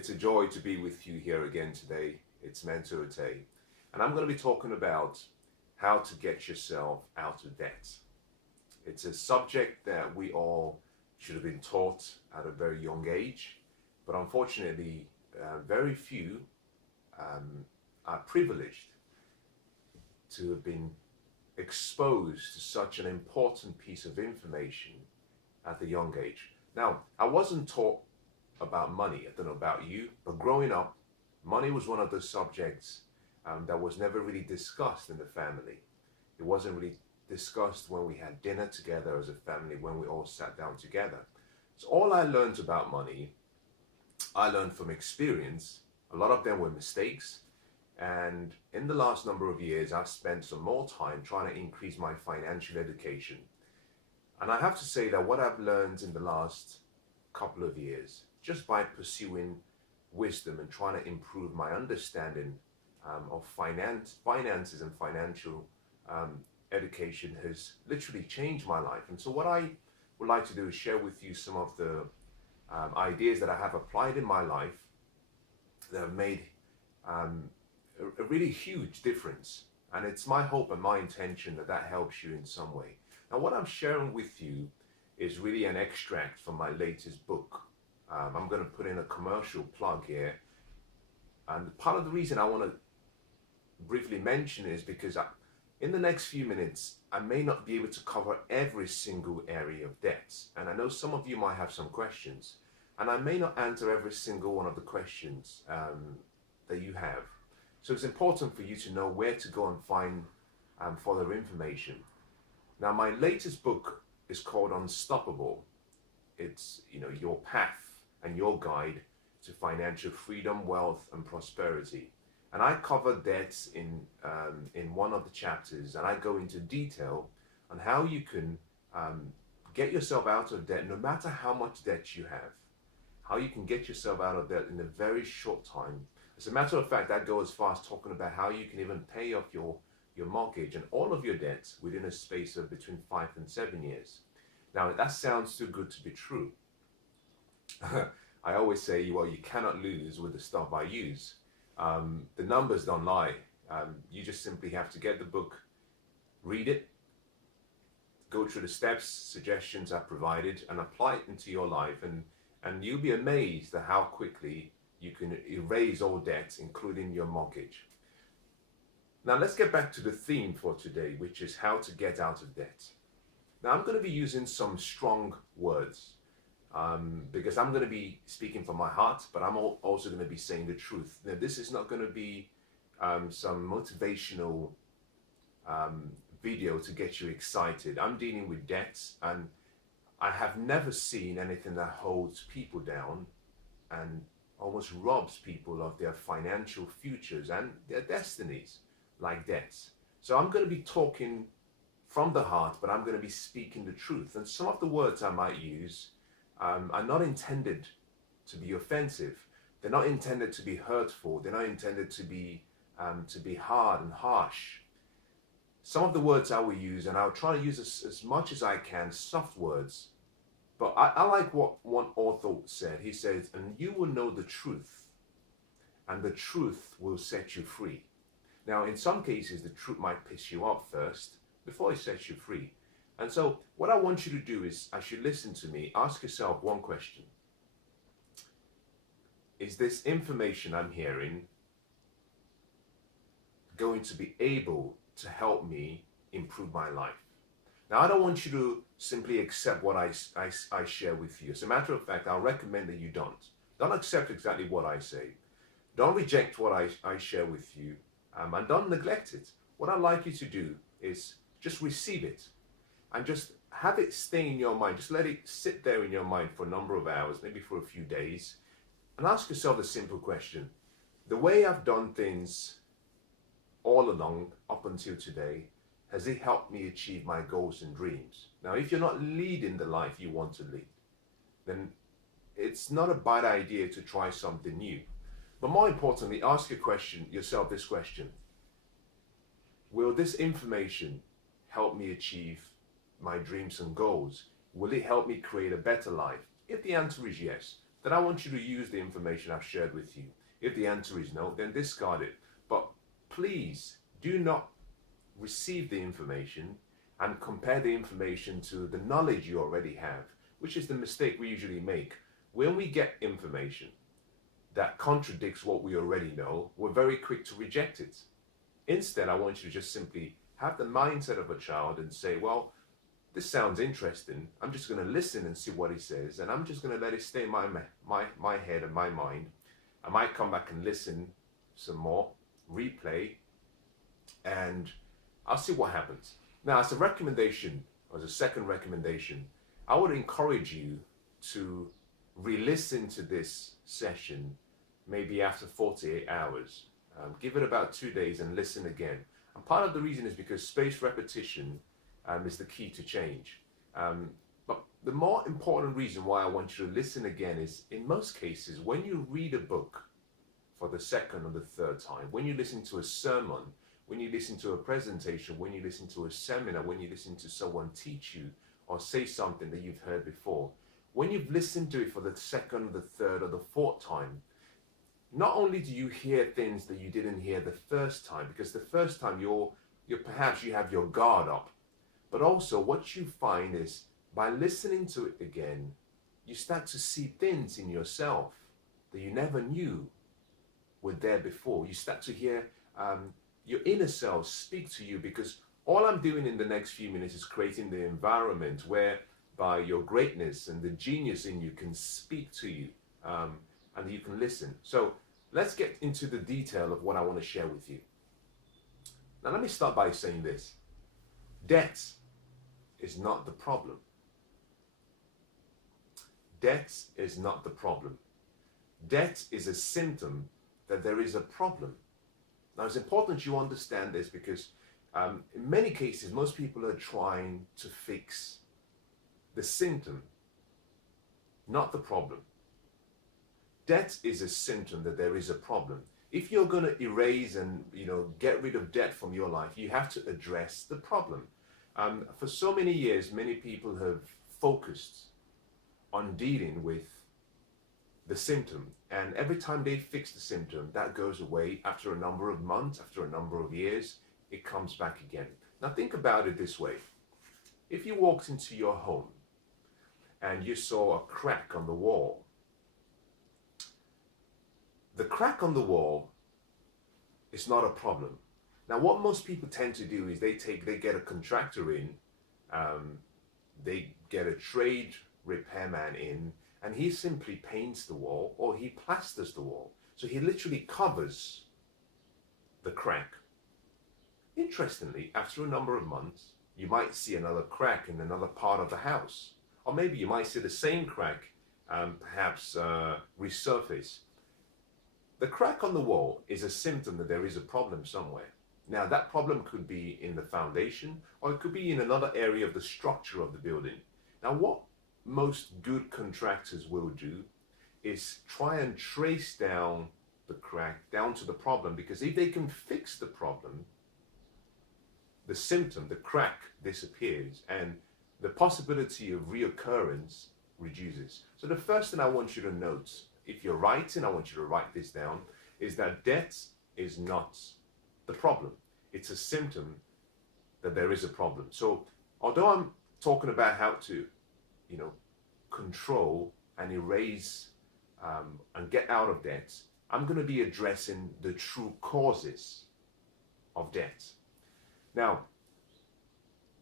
It's a joy to be with you here again today. It's Mensah Oteh, and I'm going to be talking about how to get yourself out of debt. It's a subject that we all should have been taught at a very young age, but unfortunately, very few are privileged to have been exposed to such an important piece of information at a young age. Now, I wasn't taught about money. I don't know about you, but growing up, money was one of those subjects that was never really discussed in the family. It wasn't really discussed when we had dinner together as a family, when we all sat down together. So all I learned about money, I learned from experience. A lot of them were mistakes. And in the last number of years, I've spent some more time trying to increase my financial education. And I have to say that what I've learned in the last couple of years, just by pursuing wisdom and trying to improve my understanding of finances and financial education, has literally changed my life. And so what I would like to do is share with you some of the ideas that I have applied in my life that have made a really huge difference. And it's my hope and my intention that that helps you in some way. Now, what I'm sharing with you is really an extract from my latest book. I'm going to put in a commercial plug here. And part of the reason I want to briefly mention is because in the next few minutes, I may not be able to cover every single area of debts. And I know some of you might have some questions. And I may not answer every single one of the questions that you have. So it's important for you to know where to go and find further information. Now, my latest book is called Unstoppable. It's, your path and your guide to financial freedom, wealth, and prosperity. And I cover debts in one of the chapters, and I go into detail on how you can get yourself out of debt, no matter how much debt you have. How you can get yourself out of debt in a very short time. As a matter of fact, I go as far as talking about how you can even pay off your mortgage and all of your debts within a space of between 5 and 7 years. Now, that sounds too good to be true. I always say, well, you cannot lose with the stuff I use. The numbers don't lie. You just simply have to get the book, read it, go through the steps, suggestions I've provided, and apply it into your life. And you'll be amazed at how quickly you can erase all debts, including your mortgage. Now, let's get back to the theme for today, which is how to get out of debt. Now, I'm going to be using some strong words because I'm going to be speaking from my heart, but I'm also going to be saying the truth. Now, this is not going to be some motivational video to get you excited. I'm dealing with debts, and I have never seen anything that holds people down and almost robs people of their financial futures and their destinies like debts. So I'm going to be talking from the heart, but I'm going to be speaking the truth. And some of the words I might use are not intended to be offensive. They're not intended to be hurtful. They're not intended to be hard and harsh. Some of the words I will use, and I'll try to use as much as I can, soft words. But I like what one author said. He says, and you will know the truth, and the truth will set you free. Now, in some cases, the truth might piss you off first before it sets you free. And so what I want you to do is, as you listen to me, ask yourself one question. Is this information I'm hearing going to be able to help me improve my life? Now, I don't want you to simply accept what I share with you. As a matter of fact, I'll recommend that you don't. Don't accept exactly what I say. Don't reject what I share with you. And don't neglect it. What I'd like you to do is just receive it and just have it stay in your mind. Just let it sit there in your mind for a number of hours, maybe for a few days, and ask yourself a simple question. The way I've done things all along up until today, has it helped me achieve my goals and dreams? Now, if you're not leading the life you want to lead, then it's not a bad idea to try something new. But more importantly, ask yourself this question. Will this information help me achieve my dreams and goals? Will it help me create a better life? If the answer is yes, then I want you to use the information I've shared with you. If the answer is no, then discard it. But please do not receive the information and compare the information to the knowledge you already have, which is the mistake we usually make. When we get information that contradicts what we already know, we're very quick to reject it. Instead, I want you to just simply have the mindset of a child and say, well, this sounds interesting. I'm just going to listen and see what he says, and I'm just going to let it stay in my head and my mind. I might come back and listen some more, replay, and I'll see what happens. Now, as a recommendation, or as a second recommendation, I would encourage you to re-listen to this session maybe after 48 hours. Give it about 2 days and listen again. And part of the reason is because spaced repetition is the key to change. But the more important reason why I want you to listen again is, in most cases, when you read a book for the second or the third time, when you listen to a sermon, when you listen to a presentation, when you listen to a seminar, when you listen to someone teach you or say something that you've heard before, when you've listened to it for the second, the third, or the fourth time, not only do you hear things that you didn't hear the first time, because the first time you're perhaps you have your guard up, but also what you find is by listening to it again, you start to see things in yourself that you never knew were there before. You start to hear your inner self speak to you, because all I'm doing in the next few minutes is creating the environment whereby your greatness and the genius in you can speak to you, and you can listen. So let's get into the detail of what I want to share with you. Now, let me start by saying this. Debt is not the problem. Debt is not the problem. Debt is a symptom that there is a problem. Now, it's important you understand this, because in many cases, most people are trying to fix the symptom, not the problem. Debt is a symptom that there is a problem. If you're going to erase and get rid of debt from your life, you have to address the problem. For so many years, many people have focused on dealing with the symptom, and every time they fix the symptom, that goes away. After a number of months, after a number of years, it comes back again. Now think about it this way. If you walked into your home and you saw a crack on the wall, the crack on the wall is not a problem. Now, what most people tend to do is they get a contractor in, they get a trade repairman in, and he simply paints the wall or he plasters the wall. So he literally covers the crack. Interestingly, after a number of months, you might see another crack in another part of the house. Or maybe you might see the same crack, perhaps resurface. The crack on the wall is a symptom that there is a problem somewhere. Now, that problem could be in the foundation, or it could be in another area of the structure of the building. Now, what most good contractors will do is try and trace down the crack down to the problem, because if they can fix the problem, the symptom, the crack, disappears, and the possibility of reoccurrence reduces. So the first thing I want you to note, if you're writing, I want you to write this down, is that debt is not the problem. It's a symptom that there is a problem. So although I'm talking about how to, control and erase and get out of debt, I'm going to be addressing the true causes of debt. Now,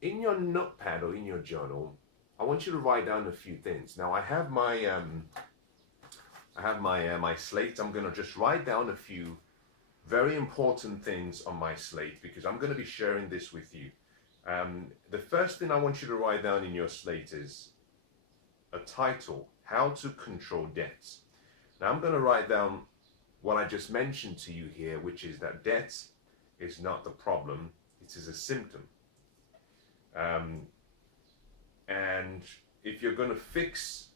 in your notepad or in your journal, I want you to write down a few things. Now, I have my my slate. I'm going to just write down a few very important things on my slate, because I'm going to be sharing this with you. The first thing I want you to write down in your slate is a title: How to Control Debts. Now, I'm going to write down what I just mentioned to you here, which is that debt is not the problem, it is a symptom. And if you're going to fix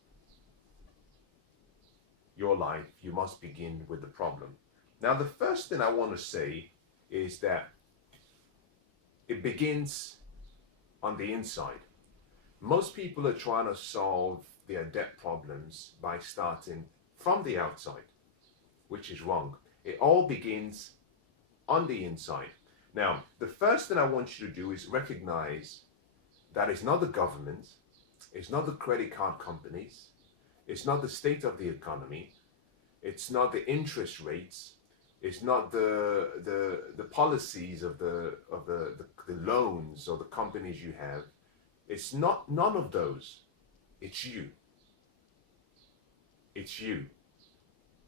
your life, you must begin with the problem. Now, the first thing I want to say is that it begins on the inside. Most people are trying to solve their debt problems by starting from the outside, which is wrong. It all begins on the inside. Now, the first thing I want you to do is recognize that it's not the government, it's not the credit card companies, it's not the state of the economy, it's not the interest rates, it's not the policies of the loans or the companies you have. It's not none of those. It's you. It's you.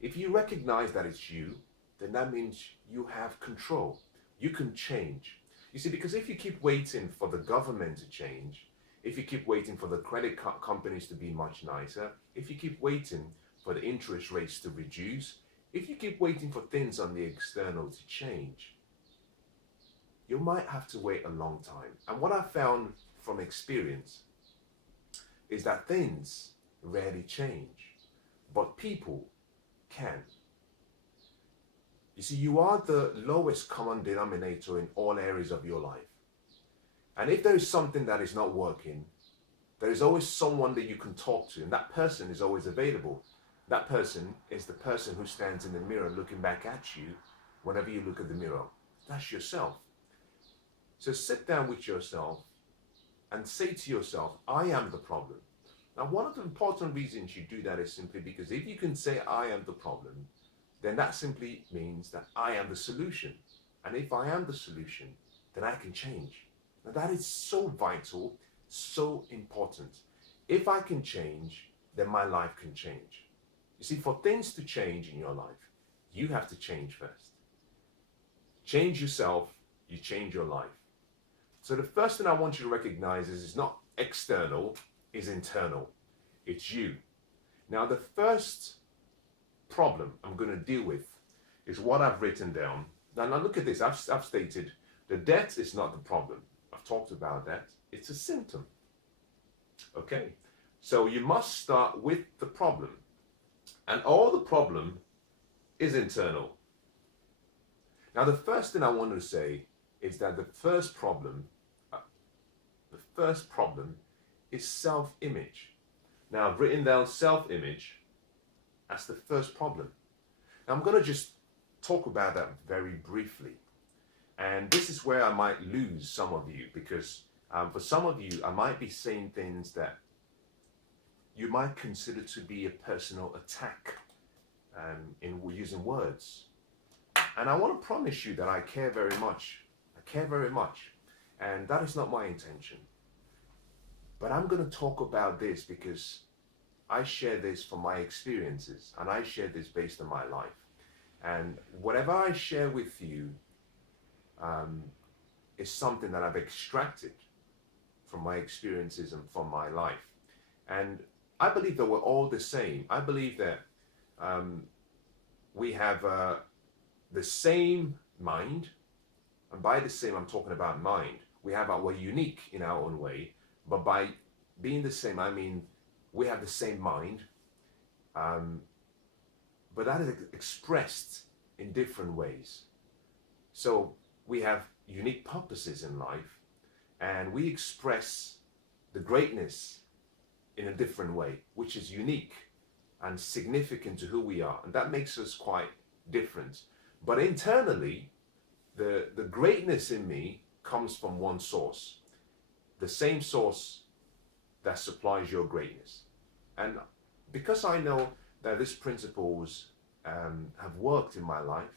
If you recognize that it's you, then that means you have control. You can change. You see, because if you keep waiting for the government to change, if you keep waiting for the credit companies to be much nicer, if you keep waiting for the interest rates to reduce, if you keep waiting for things on the external to change, you might have to wait a long time. And what I found from experience is that things rarely change, but people can. You see, you are the lowest common denominator in all areas of your life. And if there is something that is not working, there is always someone that you can talk to, and that person is always available. That person is the person who stands in the mirror looking back at you whenever you look at the mirror. That's yourself. So sit down with yourself and say to yourself, I am the problem. Now, one of the important reasons you do that is simply because if you can say I am the problem, then that simply means that I am the solution. And if I am the solution, then I can change. Now, that is so vital, so important. If I can change, then my life can change. You see, for things to change in your life, you have to change first. Change yourself, you change your life. So the first thing I want you to recognize is it's not external, it's internal. It's you. Now, the first problem I'm going to deal with is what I've written down. Now look at this. I've stated the debt is not the problem. I've talked about that. It's a symptom. Okay? So you must start with the problem. And all the problem is internal. Now, the first thing I want to say is that the first problem is self-image. Now, I've written down self-image as the first problem. Now, I'm going to just talk about that very briefly. And this is where I might lose some of you, because for some of you, I might be saying things that you might consider to be a personal attack in using words. And I want to promise you that I care very much. I care very much. And that is not my intention. But I'm going to talk about this because I share this from my experiences, and I share this based on my life. And whatever I share with you is something that I've extracted from my experiences and from my life. And I believe that we're all the same. I believe that we have the same mind. And by the same, I'm talking about mind. We're unique in our own way. But by being the same, I mean we have the same mind. But that is expressed in different ways. So we have unique purposes in life, and we express the greatness in a different way, which is unique and significant to who we are. And that makes us quite different. But internally, the greatness in me comes from one source, the same source that supplies your greatness. And because I know that these principles have worked in my life,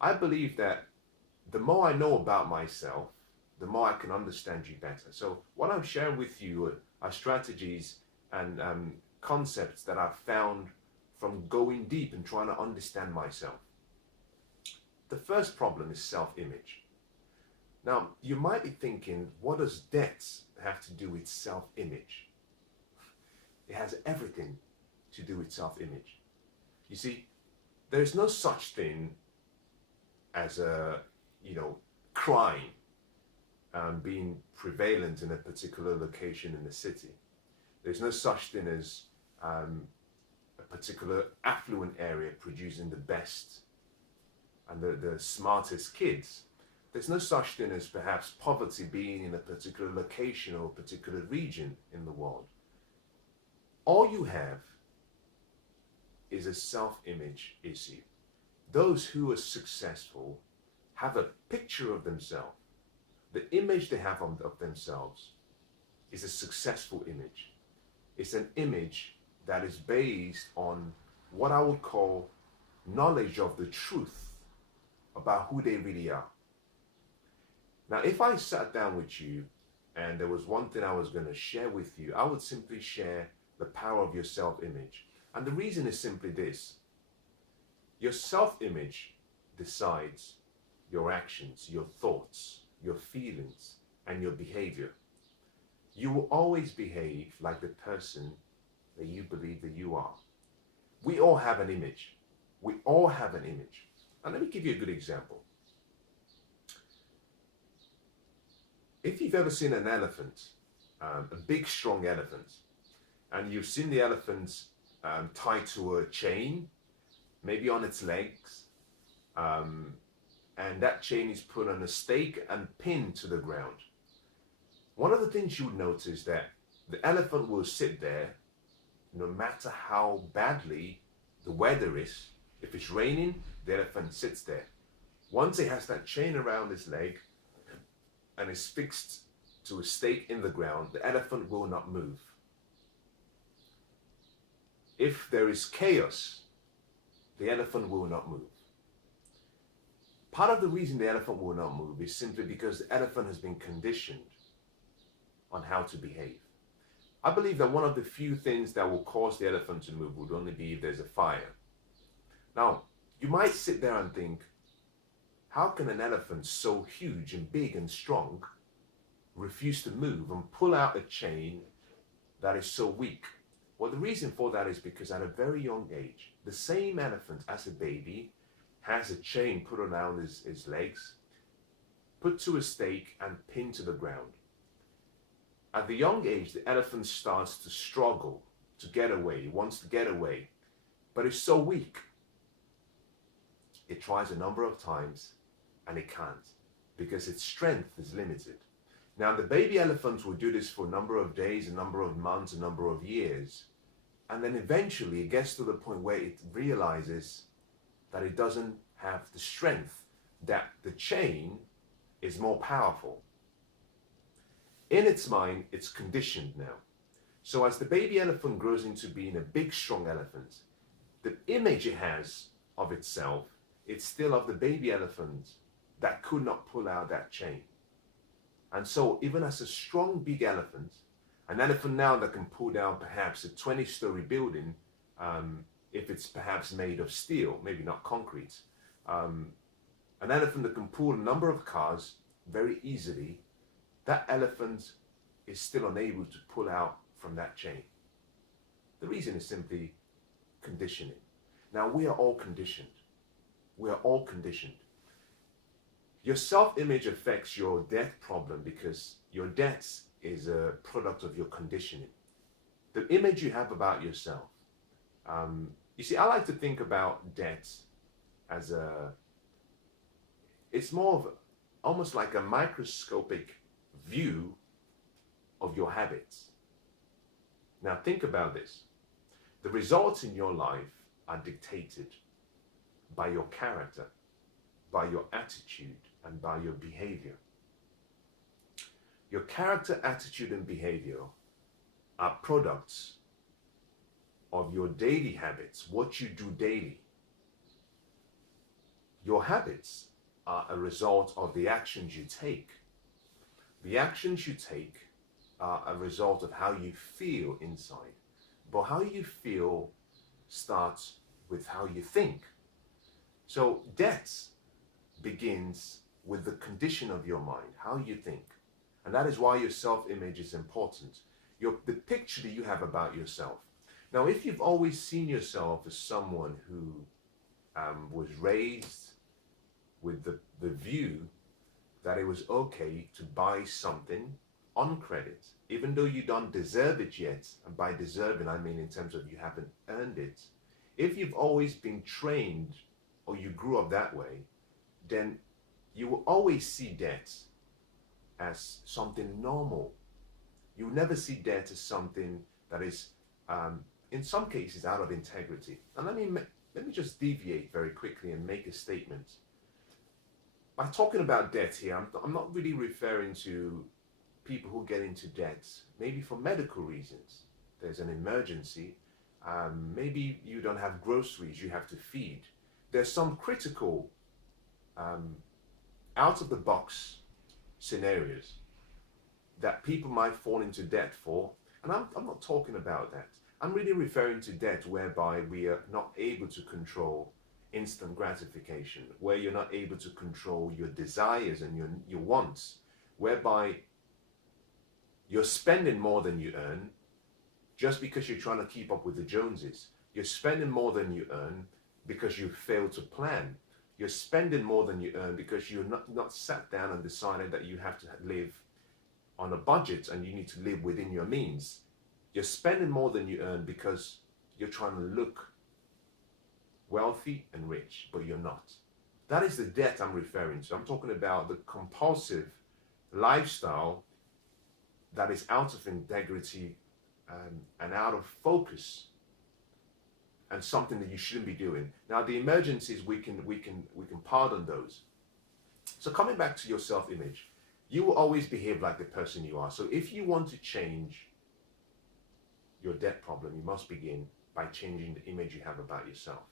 I believe that the more I know about myself, the more I can understand you better. So what I'm sharing with you are strategies and concepts that I've found from going deep and trying to understand myself. The first problem is self-image. Now, you might be thinking, what does debt have to do with self-image? It has everything to do with self-image. You see, there is no such thing as a, crime being prevalent in a particular location in the city. There's no such thing as a particular affluent area producing the best and the smartest kids. There's no such thing as perhaps poverty being in a particular location or a particular region in the world. All you have is a self-image issue. Those who are successful have a picture of themselves. The image they have of themselves is a successful image. It's an image that is based on what I would call knowledge of the truth about who they really are. Now, if I sat down with you and there was one thing I was going to share with you, I would simply share the power of your self-image. And the reason is simply this. Your self-image decides your actions, your thoughts, your feelings, and your behavior. You will always behave like the person that you believe that you are. We all have an image. We all have an image. And let me give you a good example. If you've ever seen an elephant, a big strong elephant, and you've seen the elephant tied to a chain, maybe on its legs, and that chain is put on a stake and pinned to the ground. One of the things you would notice that the elephant will sit there no matter how badly the weather is. If it's raining, the elephant sits there. Once it has that chain around its leg and is fixed to a stake in the ground, the elephant will not move. If there is chaos, the elephant will not move. Part of the reason the elephant will not move is simply because the elephant has been conditioned on how to behave. I believe that one of the few things that will cause the elephant to move would only be if there's a fire. Now, you might sit there and think, how can an elephant so huge and big and strong refuse to move and pull out a chain that is so weak? Well, the reason for that is because at a very young age, the same elephant as a baby has a chain put around his legs, put to a stake and pinned to the ground. At the young age, the elephant starts to struggle to get away. It wants to get away, but it's so weak. It tries a number of times and it can't because its strength is limited. Now, the baby elephants will do this for a number of days, a number of months, a number of years. And then eventually it gets to the point where it realizes that it doesn't have the strength, that the chain is more powerful. In its mind, it's conditioned now. So as the baby elephant grows into being a big, strong elephant, the image it has of itself, it's still of the baby elephant that could not pull out that chain. And so even as a strong, big elephant, an elephant now that can pull down perhaps a 20-story building, if it's perhaps made of steel, maybe not concrete. An elephant that can pull a number of cars very easily, that elephant is still unable to pull out from that chain. The reason is simply conditioning. Now, we are all conditioned. We are all conditioned. Your self-image affects your debt problem because your debt is a product of your conditioning. The image you have about yourself. You see, I like to think about debt as it's more of almost like a microscopic view of your habits. Now think about this. The results in your life are dictated by your character, by your attitude, and by your behavior. Your character, attitude, and behavior are products of your daily habits, what you do daily. Your habits are a result of the actions you take. The actions you take are a result of how you feel inside. But how you feel starts with how you think. So debt begins with the condition of your mind, how you think. And that is why your self-image is important. The picture that you have about yourself. Now, if you've always seen yourself as someone who was raised with the view that it was okay to buy something on credit, even though you don't deserve it yet, and by deserving I mean in terms of you haven't earned it, if you've always been trained or you grew up that way, then you will always see debt as something normal. You will never see debt as something that is in some cases out of integrity. And let me just deviate very quickly and make a statement. By talking about debt here, I'm not really referring to people who get into debt, maybe for medical reasons. There's an emergency. Maybe you don't have groceries you have to feed. There's some critical, out of the box scenarios that people might fall into debt for. And I'm not talking about that. I'm really referring to debt whereby we are not able to control instant gratification, where you're not able to control your desires and your wants, whereby you're spending more than you earn just because you're trying to keep up with the Joneses. You're spending more than you earn because you failed to plan. You're spending more than you earn because you're not sat down and decided that you have to live on a budget and you need to live within your means. You're spending more than you earn because you're trying to look wealthy and rich, but you're not. That is the debt I'm referring to. I'm talking about the compulsive lifestyle that is out of integrity and out of focus, and something that you shouldn't be doing. Now, the emergencies, we can pardon those. So coming back to your self-image, you will always behave like the person you are. So if you want to change your debt problem, you must begin by changing the image you have about yourself.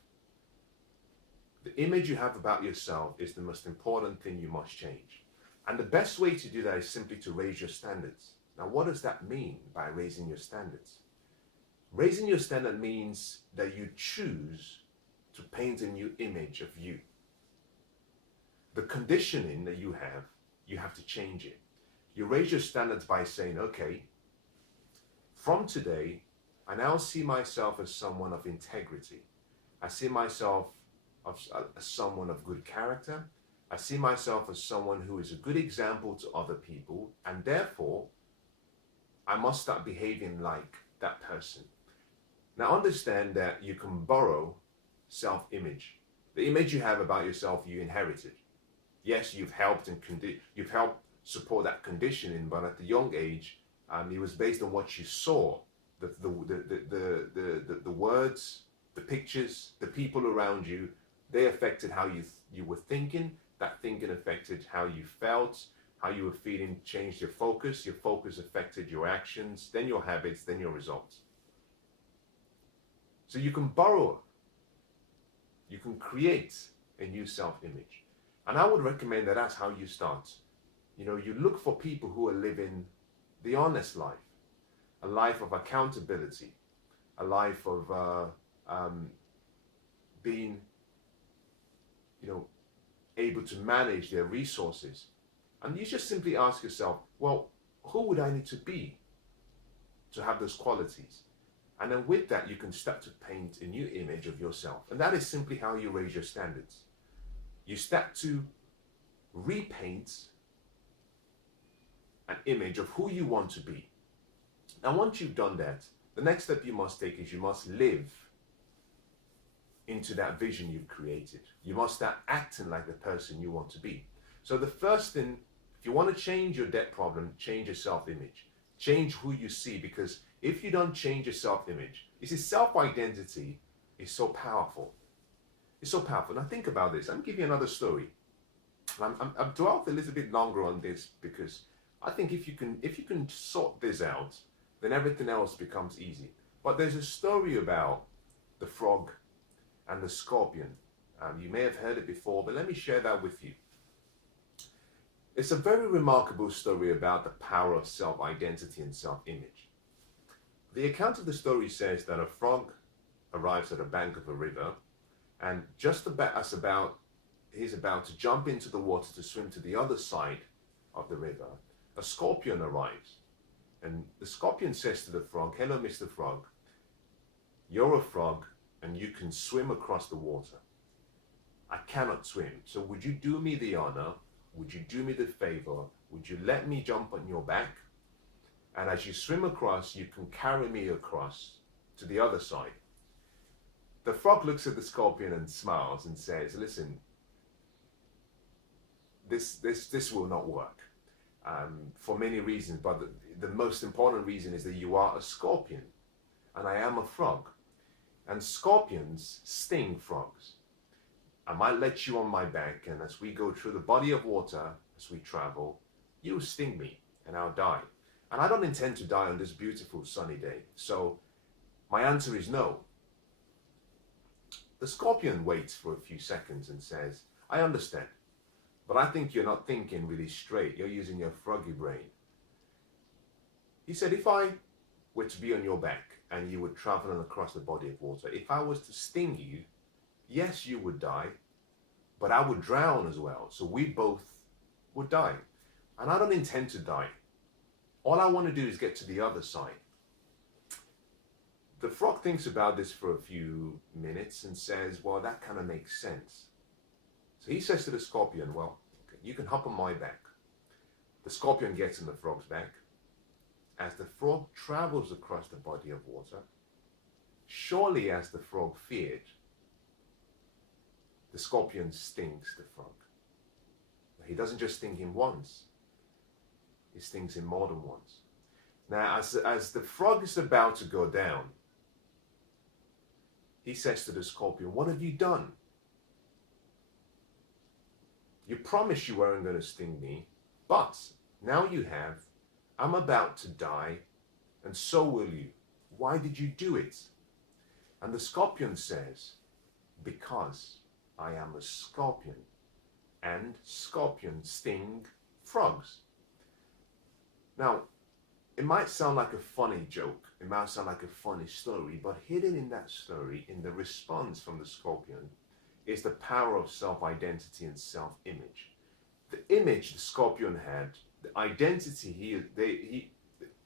The image you have about yourself is the most important thing you must change. And the best way to do that is simply to raise your standards. Now, what does that mean by raising your standards? Raising your standard means that you choose to paint a new image of you. The conditioning that you have to change it. You raise your standards by saying, okay, from today, I now see myself as someone of integrity. I see myself as someone of good character. I see myself as someone who is a good example to other people, and therefore, I must start behaving like that person. Now understand that you can borrow self-image. The image you have about yourself, you inherited. Yes, you've helped you've helped support that conditioning, but at the young age, it was based on what you saw, the words, the pictures, the people around you. They affected how you were thinking. That thinking affected how you felt, how you were feeling changed your focus. Your focus affected your actions, then your habits, then your results. So you can borrow, you can create a new self-image. And I would recommend that that's how you start. You know, you look for people who are living the honest life, a life of accountability, a life of being, able to manage their resources. And you just simply ask yourself, well, who would I need to be to have those qualities? And then with that, you can start to paint a new image of yourself. And that is simply how you raise your standards. You start to repaint an image of who you want to be. And once you've done that, the next step you must take is you must live into that vision you've created. You must start acting like the person you want to be. So the first thing, if you want to change your debt problem, change your self-image. Change who you see, because if you don't change your self-image, you see, self-identity is so powerful. It's so powerful. Now think about this. I'm giving you another story. I've dwelt a little bit longer on this because I think if you can sort this out, then everything else becomes easy. But there's a story about the frog and the scorpion. You may have heard it before, but let me share that with you. It's a very remarkable story about the power of self-identity and self-image. The account of the story says that a frog arrives at the bank of a river, and just as he's about to jump into the water to swim to the other side of the river, a scorpion arrives. And the scorpion says to the frog, "Hello, Mr. Frog. You're a frog and you can swim across the water. I cannot swim. So would you do me the honor? Would you do me the favor? Would you let me jump on your back? And as you swim across, you can carry me across to the other side." The frog looks at the scorpion and smiles and says, "Listen, this will not work for many reasons, but the most important reason is that you are a scorpion. and I am a frog. And scorpions sting frogs. I might let you on my back, and as we go through the body of water, as we travel, you sting me, and I'll die. And I don't intend to die on this beautiful sunny day. So my answer is no. The scorpion waits for a few seconds and says, I understand, but I think you're not thinking really straight. You're using your froggy brain. He said, if I were to be on your back and you were traveling across the body of water, if I was to sting you, yes, you would die, but I would drown as well. So we both would die. And I don't intend to die. All I want to do is get to the other side. The frog thinks about this for a few minutes and says, well, that kind of makes sense. So he says to the scorpion, well, okay, you can hop on my back. The scorpion gets on the frog's back. As the frog travels across the body of water, surely as the frog feared, the scorpion stings the frog. He doesn't just sting him once, he stings him more than once. Now, as the frog is about to go down, he says to the scorpion, what have you done? You promised you weren't going to sting me, but now you have. I'm about to die, and so will you. Why did you do it? And the scorpion says, because I am a scorpion, and scorpions sting frogs. Now, it might sound like a funny joke, it might sound like a funny story, but hidden in that story, in the response from the scorpion, is the power of self-identity and self-image. The image the scorpion had, the identity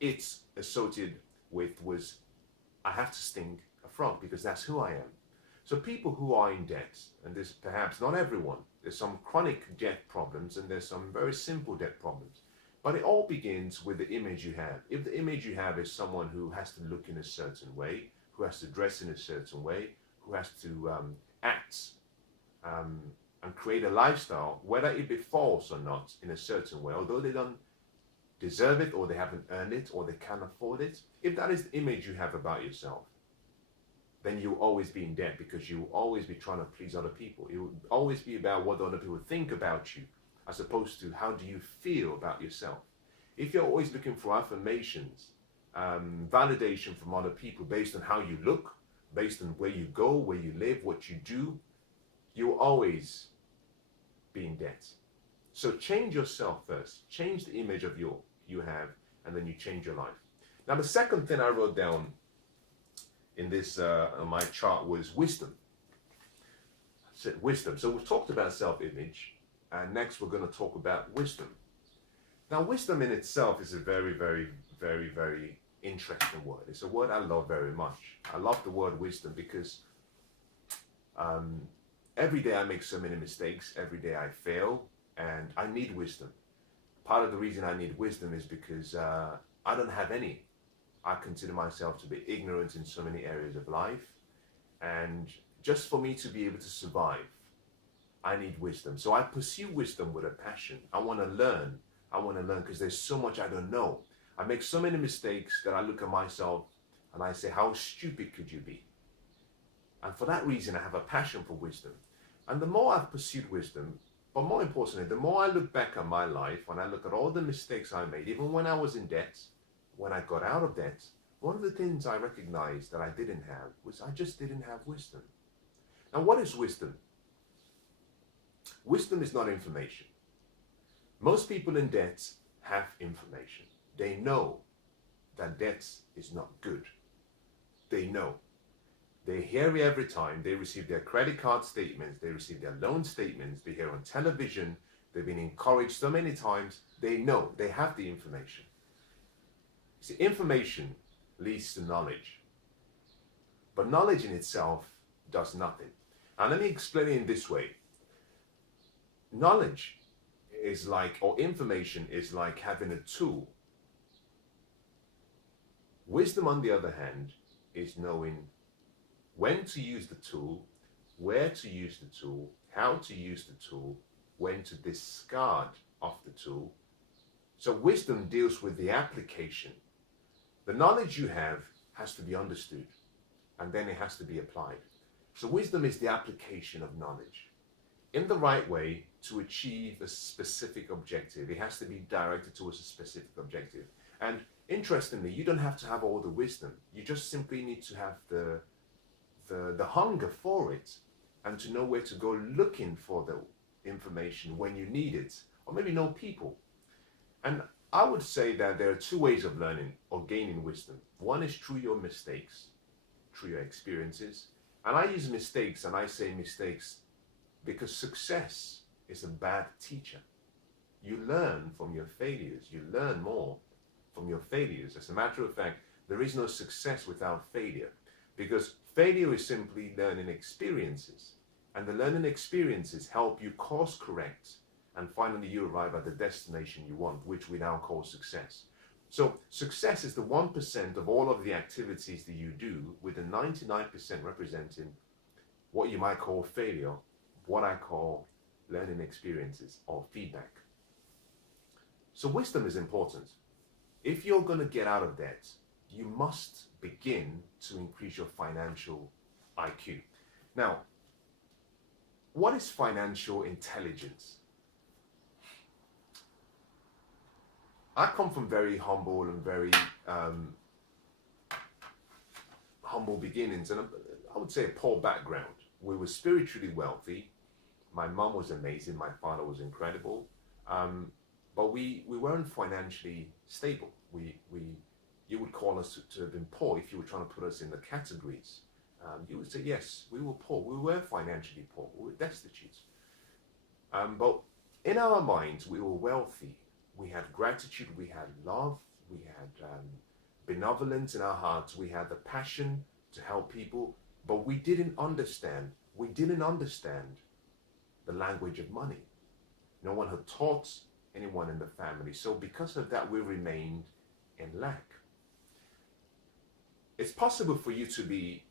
it's associated with was, I have to sting a frog because that's who I am. So people who are in debt, and there's perhaps not everyone, there's some chronic debt problems and there's some very simple debt problems. But it all begins with the image you have. If the image you have is someone who has to look in a certain way, who has to dress in a certain way, who has to act and create a lifestyle, whether it be false or not, in a certain way, although they don't deserve it or they haven't earned it or they can't afford it, if that is the image you have about yourself, then you'll always be in debt because you'll always be trying to please other people. It will always be about what other people think about you, as opposed to how do you feel about yourself. If you're always looking for affirmations, validation from other people based on how you look, based on where you go, where you live, what you do, you'll always be in debt. So change yourself first. Change the image of you have, and then you change your life. Now, the second thing I wrote down in this on my chart was wisdom. I said wisdom. So we've talked about self-image, and next we're going to talk about wisdom. Now, wisdom in itself is a very, very, very, very interesting word. It's a word I love very much. I love the word wisdom because every day I make so many mistakes. Every day I fail, and I need wisdom. Part of the reason I need wisdom is because I don't have any. I consider myself to be ignorant in so many areas of life, and just for me to be able to survive, I need wisdom. So I pursue wisdom with a passion. I want to learn. I want to learn because there's so much I don't know. I make so many mistakes that I look at myself and I say, how stupid could you be? And for that reason, I have a passion for wisdom. And the more I've pursued wisdom, but more importantly, the more I look back at my life, when I look at all the mistakes I made, even when I was in debt, when I got out of debt, one of the things I recognized that I didn't have was I just didn't have wisdom. Now, what is wisdom? Wisdom is not information. Most people in debt have information. They know that debt is not good. They know. They hear it every time. They receive their credit card statements. They receive their loan statements. They hear on television. They've been encouraged so many times. They know. They have the information. See, information leads to knowledge. But knowledge in itself does nothing. And let me explain it in this way. Knowledge is like, or information is like having a tool. Wisdom, on the other hand, is knowing when to use the tool, where to use the tool, how to use the tool, when to discard of the tool. So wisdom deals with the application. The knowledge you have has to be understood, and then it has to be applied. So wisdom is the application of knowledge in the right way to achieve a specific objective. It has to be directed towards a specific objective. And interestingly, you don't have to have all the wisdom. You just simply need to have the hunger for it, and to know where to go looking for the information when you need it, or maybe know people. And I would say that there are two ways of learning or gaining wisdom. One is through your mistakes, through your experiences. And I use mistakes, and I say mistakes because success is a bad teacher. You learn from your failures. You learn more from your failures. As a matter of fact, there is no success without failure, because failure is simply learning experiences. And the learning experiences help you course correct, and finally you arrive at the destination you want, which we now call success. So success is the 1% of all of the activities that you do, with the 99% representing what you might call failure, what I call learning experiences or feedback. So wisdom is important. If you're going to get out of debt, you must begin to increase your financial IQ. Now, what is financial intelligence? I come from very humble and very humble beginnings, and I would say a poor background. We were spiritually wealthy. My mum was amazing. My father was incredible. But we weren't financially stable. You would call us to have been poor if you were trying to put us in the categories. You would say, yes, we were poor. We were financially poor. We were destitute. But in our minds, we were wealthy. We had gratitude. We had love. We had benevolence in our hearts. We had the passion to help people. But we didn't understand. We didn't understand the language of money. No one had taught anyone in the family. So because of that, we remained in lack. It's possible for you to be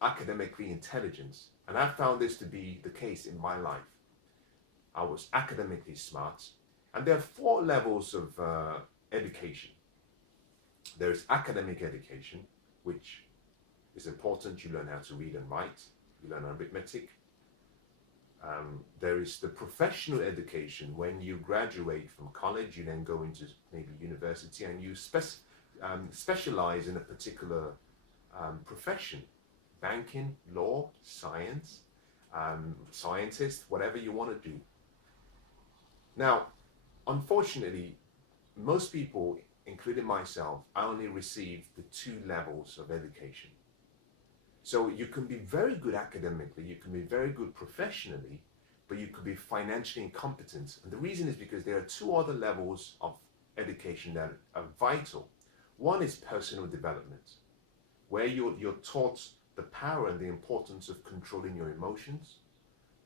academically intelligent, and I found this to be the case in my life. I was academically smart, and there are 4 levels of education. There is academic education, which is important. You learn how to read and write. You learn arithmetic. There is the professional education. When you graduate from college, you then go into maybe university, and you specialize in a particular profession. Banking, law, science, scientist, whatever you want to do. Now, unfortunately, most people, including myself, I only received the 2 levels of education. So you can be very good academically, you can be very good professionally, but you could be financially incompetent. And the reason is because there are 2 other levels of education that are vital. One is personal development, where you're taught the power and the importance of controlling your emotions.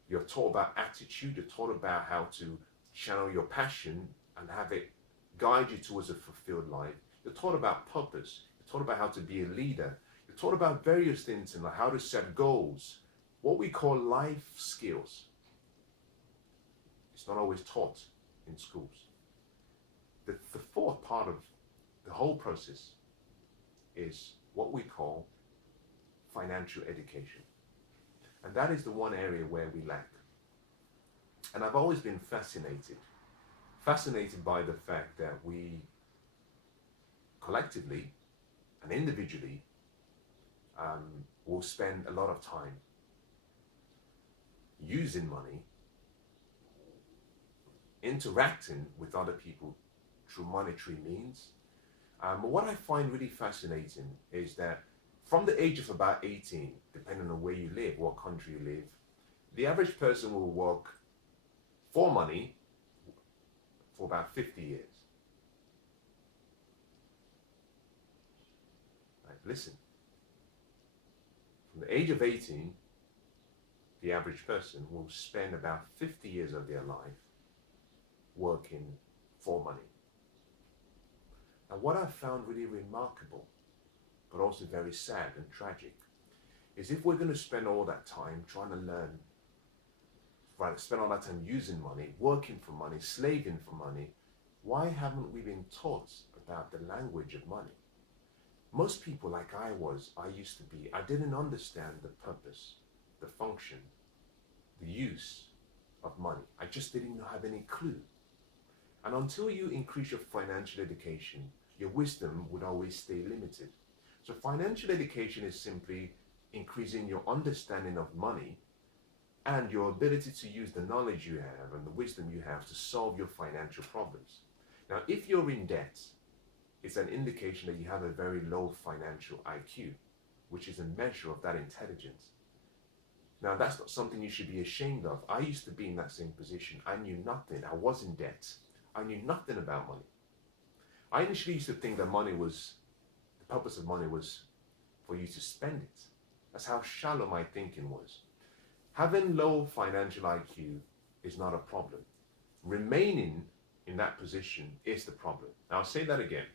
You're taught about attitude. You're taught about how to channel your passion and have it guide you towards a fulfilled life. You're taught about purpose. You're taught about how to be a leader. You're taught about various things, and like how to set goals, what we call life skills. It's not always taught in schools. The 4th part of the whole process is what we call financial education. And that is the one area where we lack. And I've always been fascinated by the fact that we collectively and individually will spend a lot of time using money, interacting with other people through monetary means. But what I find really fascinating is that from the age of about 18, depending on where you live, what country you live, the average person will work for money for about 50 years. Right, listen. From the age of 18, the average person will spend about 50 years of their life working for money. And what I found really remarkable, but also very sad and tragic, is if we're going to spend all that time trying to learn, right, spend all that time using money, working for money, slaving for money, why haven't we been taught about the language of money? Most people, like I used to be, I didn't understand the purpose, the function, the use of money. I just didn't have any clue. And until you increase your financial education, your wisdom would always stay limited. So financial education is simply increasing your understanding of money and your ability to use the knowledge you have and the wisdom you have to solve your financial problems. Now, if you're in debt, it's an indication that you have a very low financial IQ, which is a measure of that intelligence. Now, that's not something you should be ashamed of. I used to be in that same position. I knew nothing. I was in debt. I knew nothing about money. I initially used to think that the purpose of money was for you to spend it. That's how shallow my thinking was. Having low financial IQ is not a problem. Remaining in that position is the problem. Now, I'll say that again.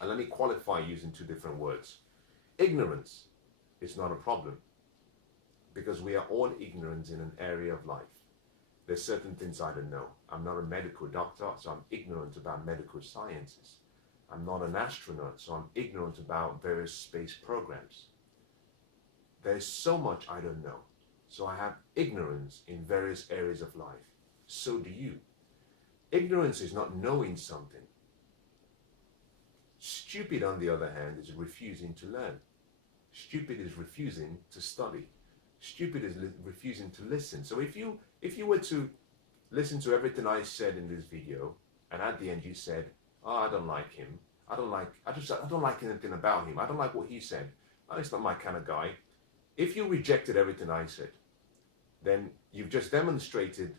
And let me qualify using two different words. Ignorance is not a problem, because we are all ignorant in an area of life. There's certain things I don't know. I'm not a medical doctor, so I'm ignorant about medical sciences. I'm not an astronaut, so I'm ignorant about various space programs. There's so much I don't know. So I have ignorance in various areas of life. So do you. Ignorance is not knowing something. Stupid, on the other hand, is refusing to learn. Stupid is refusing to study. Stupid is refusing to listen. So if you were to listen to everything I said in this video, and at the end you said, "Oh, I don't like him. I don't like anything about him. I don't like what he said. Oh, he's not my kind of guy." If you rejected everything I said, then you've just demonstrated,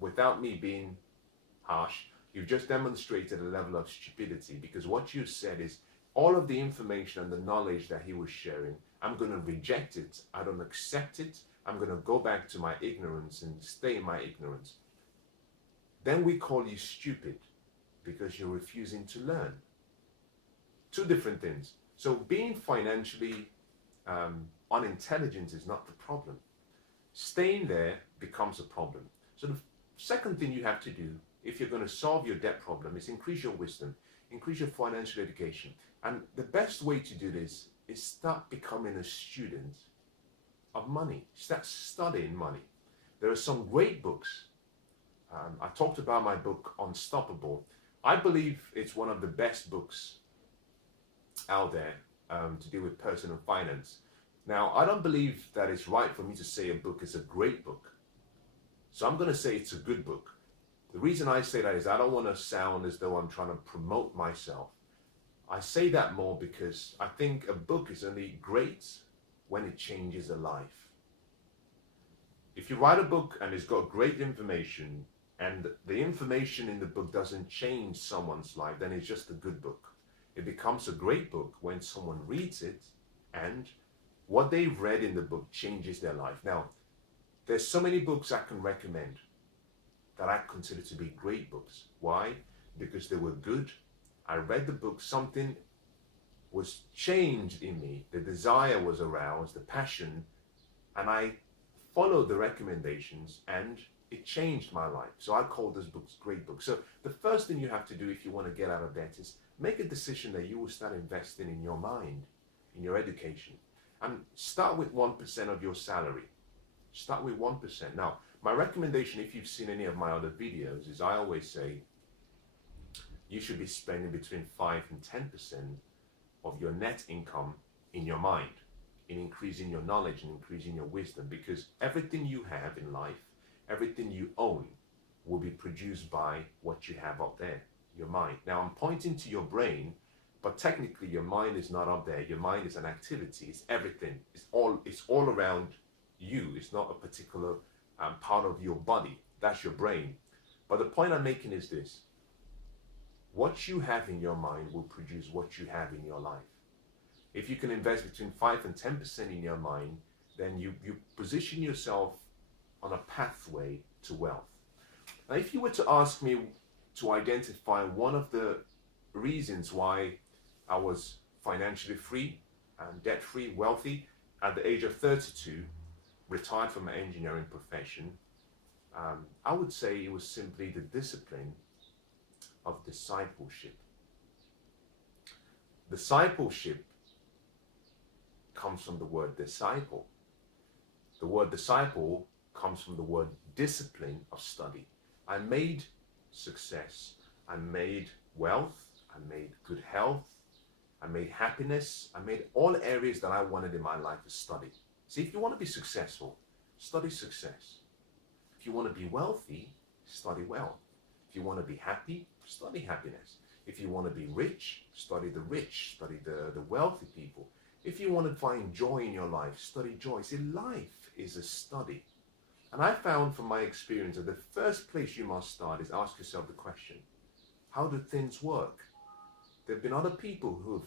without me being harsh, you've just demonstrated a level of stupidity, because what you said is all of the information and the knowledge that he was sharing, I'm going to reject it. I don't accept it. I'm going to go back to my ignorance and stay in my ignorance. Then we call you stupid because you're refusing to learn. Two different things. So being financially unintelligent is not the problem. Staying there becomes a problem. So the second thing you have to do if you're going to solve your debt problem is increase your wisdom, increase your financial education. And the best way to do this is start becoming a student of money. Start studying money. There are some great books. I talked about my book, Unstoppable. I believe it's one of the best books out there to deal with personal finance. Now, I don't believe that it's right for me to say a book is a great book. So I'm going to say it's a good book. The reason I say that is I don't want to sound as though I'm trying to promote myself. I say that more because I think a book is only great when it changes a life. If you write a book and it's got great information and the information in the book doesn't change someone's life, then it's just a good book. It becomes a great book when someone reads it and what they've read in the book changes their life. Now, there's so many books I can recommend that I consider to be great books. Why? Because they were good. I read the book, something was changed in me, the desire was aroused, the passion, and I followed the recommendations and it changed my life. So I call those books great books. So the first thing you have to do if you want to get out of debt is make a decision that you will start investing in your mind, in your education. And start with 1% of your salary. Start with 1%. Now, my recommendation, if you've seen any of my other videos, is I always say you should be spending between 5 and 10% of your net income in your mind, in increasing your knowledge and increasing your wisdom, because everything you have in life, everything you own will be produced by what you have up there, your mind. Now, I'm pointing to your brain, but technically your mind is not up there. Your mind is an activity. It's everything. It's all around you. It's not a particular part of your body. That's your brain. But the point I'm making is this. What you have in your mind will produce what you have in your life. If you can invest between 5 and 10% in your mind, then you position yourself on a pathway to wealth. Now, if you were to ask me to identify one of the reasons why I was financially free and debt-free, wealthy, at the age of 32, retired from my engineering profession, I would say it was simply the discipline of discipleship. Discipleship comes from the word disciple. The word disciple comes from the word discipline of study. I made success, I made wealth, I made good health, I made happiness, I made all areas that I wanted in my life to study. See, if you want to be successful, study success. If you want to be wealthy, study wealth. If you want to be happy, study happiness. If you want to be rich, study the rich, study the wealthy people. If you want to find joy in your life, study joy. See, life is a study. And I found from my experience that the first place you must start is ask yourself the question, how do things work? There have been other people who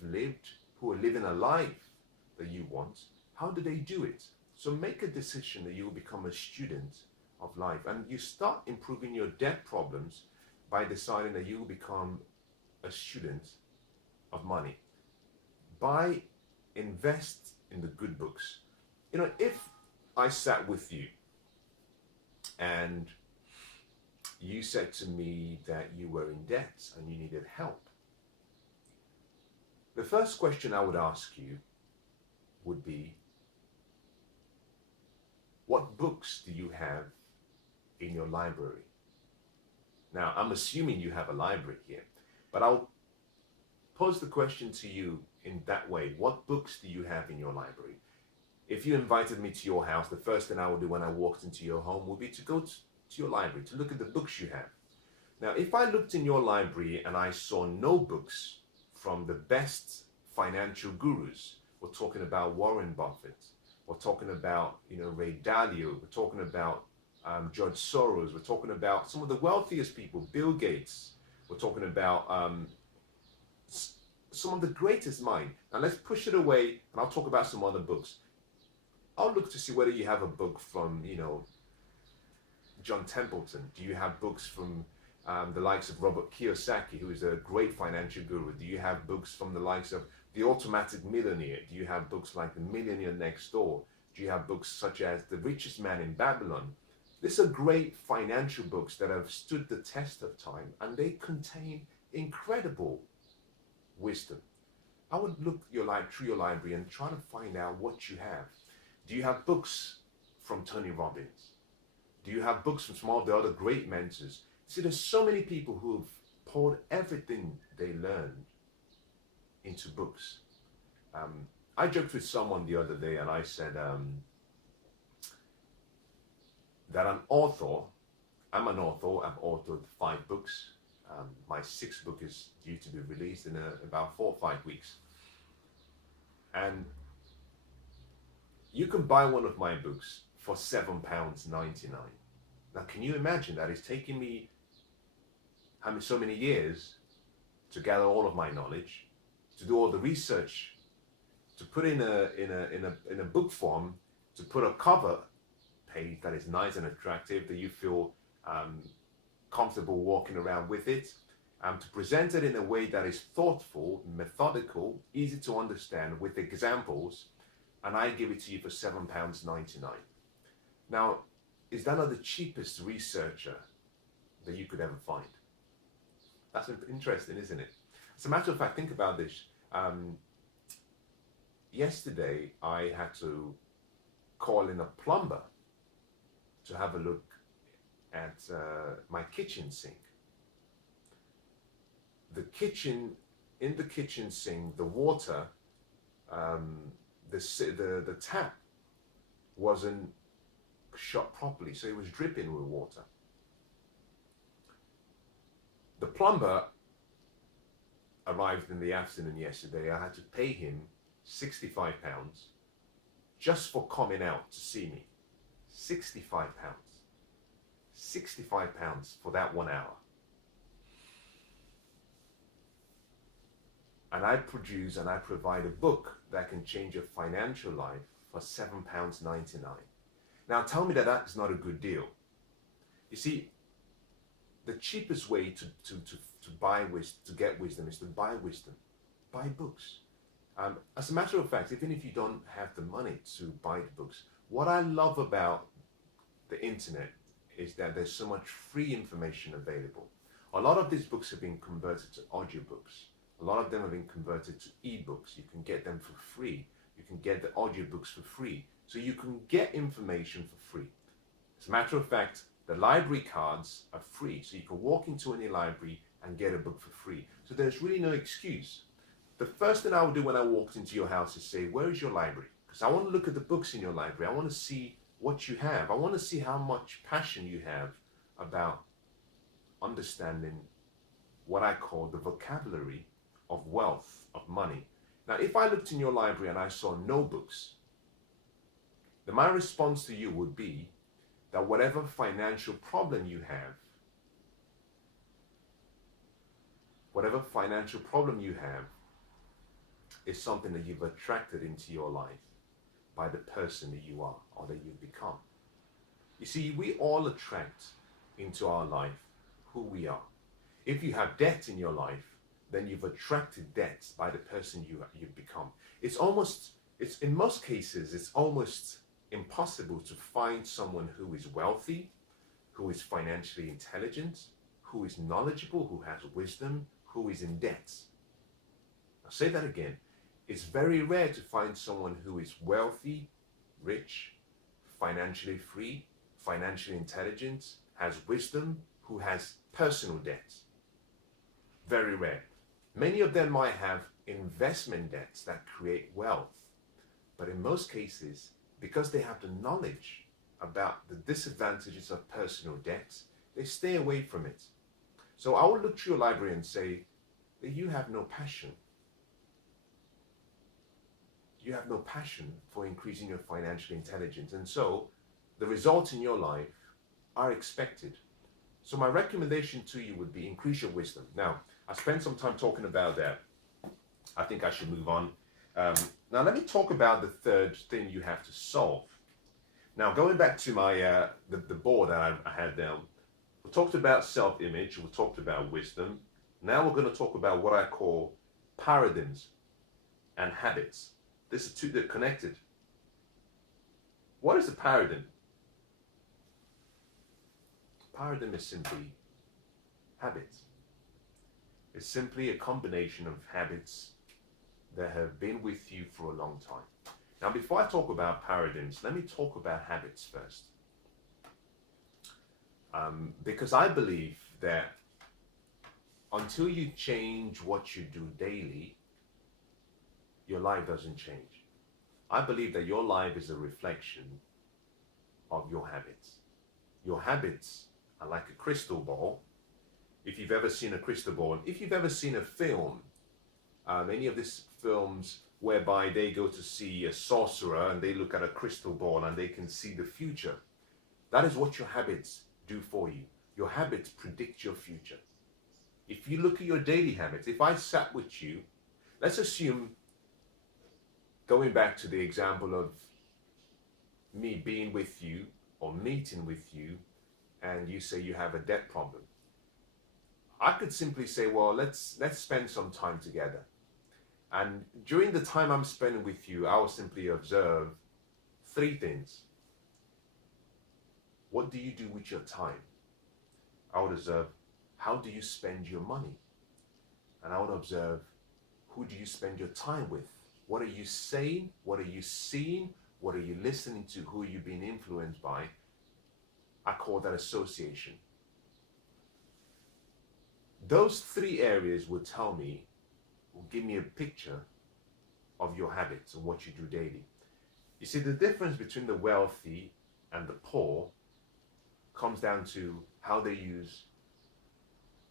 are living a life that you want. How do they do it? So make a decision that you will become a student of life. And you start improving your debt problems by deciding that you will become a student of money. Invest in the good books. You know, if I sat with you and you said to me that you were in debt and you needed help, the first question I would ask you would be, what books do you have in your library? Now, I'm assuming you have a library here, but I'll pose the question to you in that way. What books do you have in your library? If you invited me to your house, the first thing I would do when I walked into your home would be to go to your library, to look at the books you have. Now, if I looked in your library and I saw no books from the best financial gurus, we're talking about Warren Buffett, we're talking about Ray Dalio, we're talking about George Soros, we're talking about some of the wealthiest people, Bill Gates, we're talking about some of the greatest minds. Now let's push it away and I'll talk about some other books. I'll look to see whether you have a book from, John Templeton. Do you have books from the likes of Robert Kiyosaki, who is a great financial guru? Do you have books from the likes of The Automatic Millionaire? Do you have books like The Millionaire Next Door? Do you have books such as The Richest Man in Babylon? These are great financial books that have stood the test of time, and they contain incredible wisdom. I would look through your library and try to find out what you have. Do you have books from Tony Robbins? Do you have books from some of the other great mentors? See, there's so many people who've poured everything they learned into books. I joked with someone the other day and I said that I'm an author, I've authored 5 books. My 6th book is due to be released in about 4 or 5 weeks. And you can buy one of my books for £7.99. Now, can you imagine that? It's taken me so many years to gather all of my knowledge, to do all the research, to put in a book form, to put a cover page that is nice and attractive, that you feel comfortable walking around with it, to present it in a way that is thoughtful, methodical, easy to understand, with examples, and I give it to you for £7.99. Now, is that not the cheapest researcher that you could ever find? That's interesting, isn't it? As a matter of fact, think about this. Yesterday, I had to call in a plumber to have a look at my kitchen sink. In the kitchen sink, the water, the tap wasn't shut properly, so it was dripping with water. The plumber arrived in the afternoon yesterday. I had to pay him £65 just for coming out to see me. £65. £65 for that 1 hour. And I produce and I provide a book that can change your financial life for £7.99. Now tell me that that's not a good deal. You see, the cheapest way to get wisdom is to buy wisdom. Buy books. As a matter of fact, even if you don't have the money to buy the books, what I love about the internet is that there's so much free information available. A lot of these books have been converted to audiobooks. A lot of them have been converted to ebooks. You can get them for free. You can get the audiobooks for free. So you can get information for free. As a matter of fact, the library cards are free. So you can walk into any library and get a book for free. So there's really no excuse. The first thing I would do when I walked into your house is say, where is your library? Because I want to look at the books in your library. I want to see what you have. I want to see how much passion you have about understanding what I call the vocabulary of wealth, of money. Now, if I looked in your library and I saw no books, then my response to you would be that whatever financial problem you have, is something that you've attracted into your life by the person that you are or that you've become. You see, we all attract into our life who we are. If you have debt in your life, then you've attracted debt by the person you've become. It's in most cases, it's almost impossible to find someone who is wealthy, who is financially intelligent, who is knowledgeable, who has wisdom, who is in debt. I'll say that again. It's very rare to find someone who is wealthy, rich, financially free, financially intelligent, has wisdom, who has personal debt. Very rare. Many of them might have investment debts that create wealth. But in most cases, because they have the knowledge about the disadvantages of personal debt, they stay away from it. So I will look through your library and say that you have no passion. You have no passion for increasing your financial intelligence. And so the results in your life are expected. So my recommendation to you would be increase your wisdom. Now, I spent some time talking about that. I think I should move on. Now let me talk about the third thing you have to solve. Now going back to my the board that I had down, we talked about self-image, we talked about wisdom. Now we're going to talk about what I call paradigms and habits. This is two, they're connected. What is a paradigm? Paradigm is simply habits. It's simply a combination of habits that have been with you for a long time. Now, before I talk about paradigms, let me talk about habits first. Because I believe that until you change what you do daily, your life doesn't change. I believe that your life is a reflection of your habits. Your habits are like a crystal ball. If you've ever seen a crystal ball, if you've ever seen a film, any of these films whereby they go to see a sorcerer and they look at a crystal ball and they can see the future, that is what your habits do for you. Your habits predict your future. If you look at your daily habits, if I sat with you, let's assume, going back to the example of me being with you or meeting with you, and you say you have a debt problem. I could simply say, well, let's spend some time together. And during the time I'm spending with you, I will simply observe three things. What do you do with your time? I would observe, how do you spend your money? And I would observe, who do you spend your time with? What are you saying? What are you seeing? What are you listening to? Who are you being influenced by? I call that association. Those three areas will give me a picture of your habits and what you do daily. You see, the difference between the wealthy and the poor comes down to how they use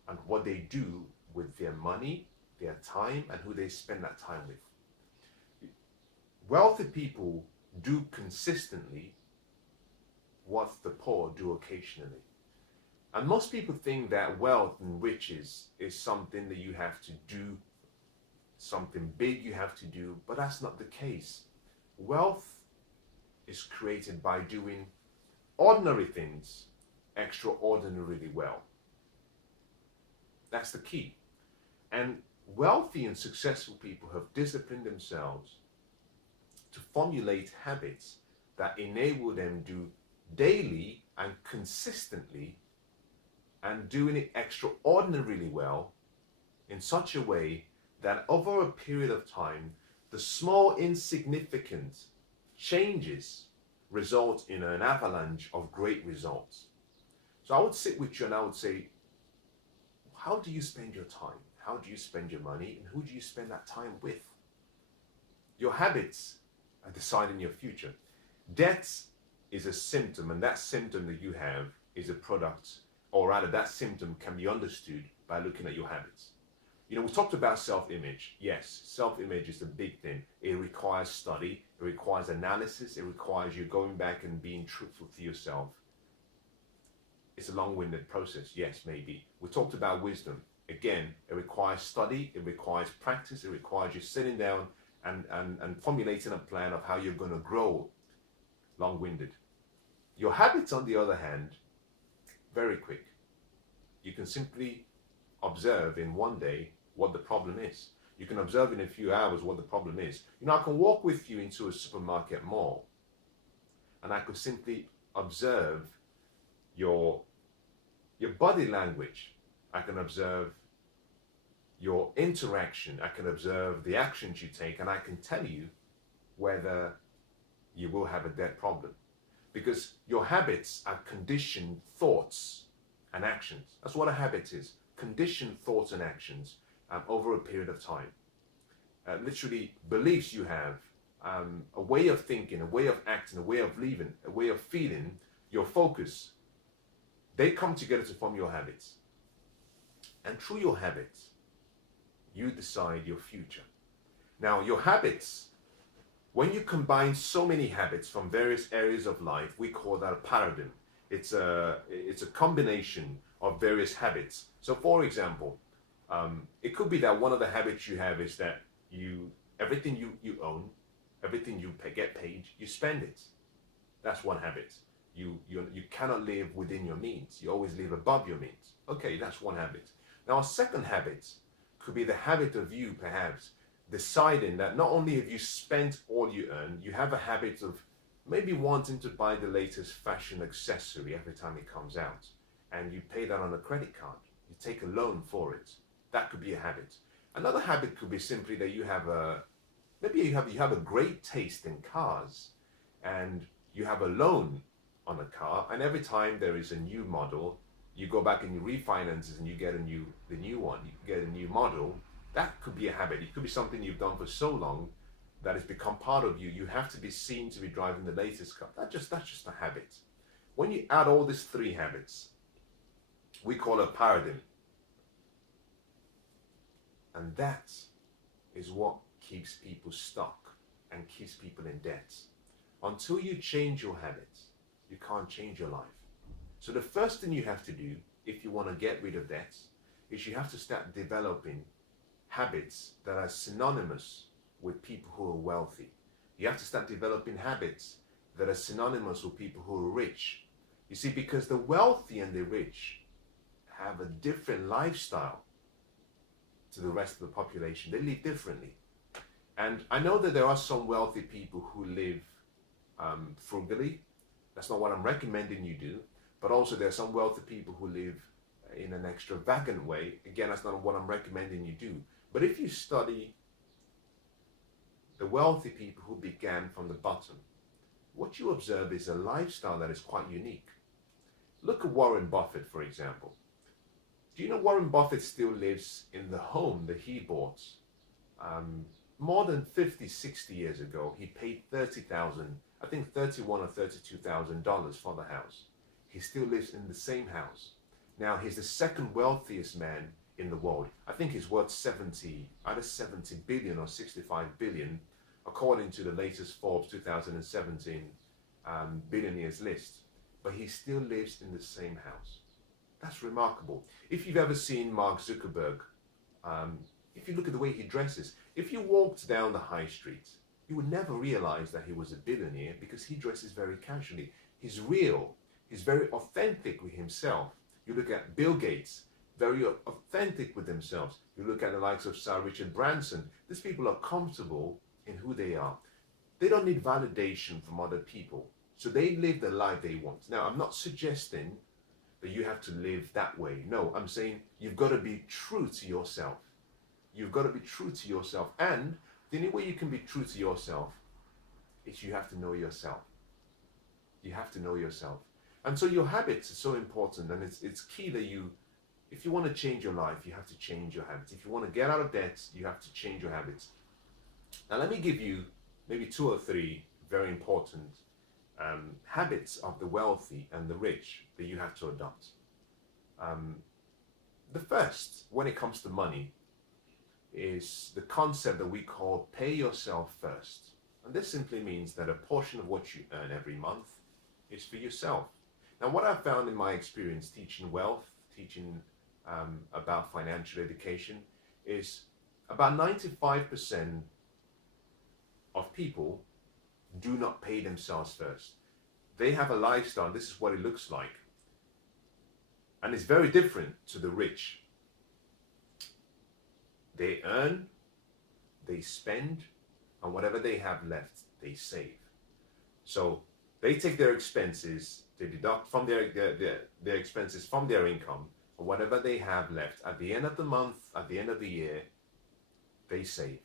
and what they do with their money, their time, and who they spend that time with. Wealthy people do consistently what the poor do occasionally. And most people think that wealth and riches is something that you have to do, something big you have to do, but that's not the case. Wealth is created by doing ordinary things extraordinarily well. That's the key. And wealthy and successful people have disciplined themselves to formulate habits that enable them to do daily and consistently, and doing it extraordinarily well in such a way that over a period of time, the small insignificant changes result in an avalanche of great results. So I would sit with you and I would say, how do you spend your time? How do you spend your money? And who do you spend that time with? Your habits are deciding your future. Debt is a symptom, and that symptom that you have is a product, or rather that symptom can be understood by looking at your habits. You know, we talked about self-image. Yes, self-image is a big thing. It requires study, it requires analysis, it requires you going back and being truthful to yourself. It's a long-winded process, yes, maybe. We talked about wisdom. Again, it requires study, it requires practice, it requires you sitting down and formulating a plan of how you're going to grow. Long-winded. Your habits, on the other hand, very quick. You can simply observe in one day what the problem is. You can observe in a few hours what the problem is. You know, I can walk with you into a supermarket mall and I could simply observe your body language. I can observe your interaction. I can observe the actions you take, and I can tell you whether you will have a debt problem. Because your habits are conditioned thoughts and actions. That's what a habit is. Conditioned thoughts and actions over a period of time. Literally beliefs you have, a way of thinking, a way of acting, a way of living, a way of feeling, your focus. They come together to form your habits. And through your habits, you decide your future. Now, your habits, when you combine so many habits from various areas of life, we call that a paradigm. It's a combination of various habits. So, for example, it could be that one of the habits you have is that everything you own, everything you get paid, you spend it. That's one habit. You cannot live within your means. You always live above your means. Okay, that's one habit. Now, a second habit could be the habit of you perhaps deciding that not only have you spent all you earn, you have a habit of maybe wanting to buy the latest fashion accessory every time it comes out, and you pay that on a credit card. You take a loan for it. That could be a habit. Another habit could be simply that you have a great taste in cars, and you have a loan on a car, and every time there is a new model, you go back and you refinance it and you get the new one, you get a new model. That could be a habit. It could be something you've done for so long that it's become part of you. You have to be seen to be driving the latest car. That's just a habit. When you add all these three habits, we call it a paradigm. And that is what keeps people stuck and keeps people in debt. Until you change your habits, you can't change your life. So the first thing you have to do, if you want to get rid of debts, is you have to start developing habits that are synonymous with people who are wealthy. You have to start developing habits that are synonymous with people who are rich. You see, because the wealthy and the rich have a different lifestyle to the rest of the population. They live differently. And I know that there are some wealthy people who live frugally. That's not what I'm recommending you do. But also there are some wealthy people who live in an extravagant way. Again, that's not what I'm recommending you do. But if you study the wealthy people who began from the bottom, what you observe is a lifestyle that is quite unique. Look at Warren Buffett, for example. Do you know Warren Buffett still lives in the home that he bought? More than 50, 60 years ago, he paid $30,000, I think $31,000 or $32,000 for the house. He still lives in the same house. Now, he's the second wealthiest man in the world. I think he's worth either 70 billion or 65 billion, according to the latest Forbes 2017 billionaires list. But he still lives in the same house. That's remarkable. If you've ever seen Mark Zuckerberg, if you look at the way he dresses, if you walked down the high street, you would never realize that he was a billionaire because he dresses very casually. He's real. He's very authentic with himself. You look at Bill Gates, very authentic with themselves. You look at the likes of Sir Richard Branson. These people are comfortable in who they are. They don't need validation from other people. So they live the life they want. Now, I'm not suggesting that you have to live that way. No, I'm saying you've got to be true to yourself. You've got to be true to yourself. And the only way you can be true to yourself is you have to know yourself. You have to know yourself. And so your habits are so important, and it's key that if you want to change your life, you have to change your habits. If you want to get out of debt, you have to change your habits. Now let me give you maybe 2 or 3 very important habits of the wealthy and the rich that you have to adopt. The first, when it comes to money, is the concept that we call pay yourself first. And this simply means that a portion of what you earn every month is for yourself. Now, what I've found in my experience teaching wealth, teaching about financial education, is about 95% of people do not pay themselves first. They have a lifestyle, this is what it looks like. And it's very different to the rich. They earn, they spend, and whatever they have left, they save. So they take their expenses, they deduct from their expenses from their income, and whatever they have left at the end of the month, at the end of the year, they save.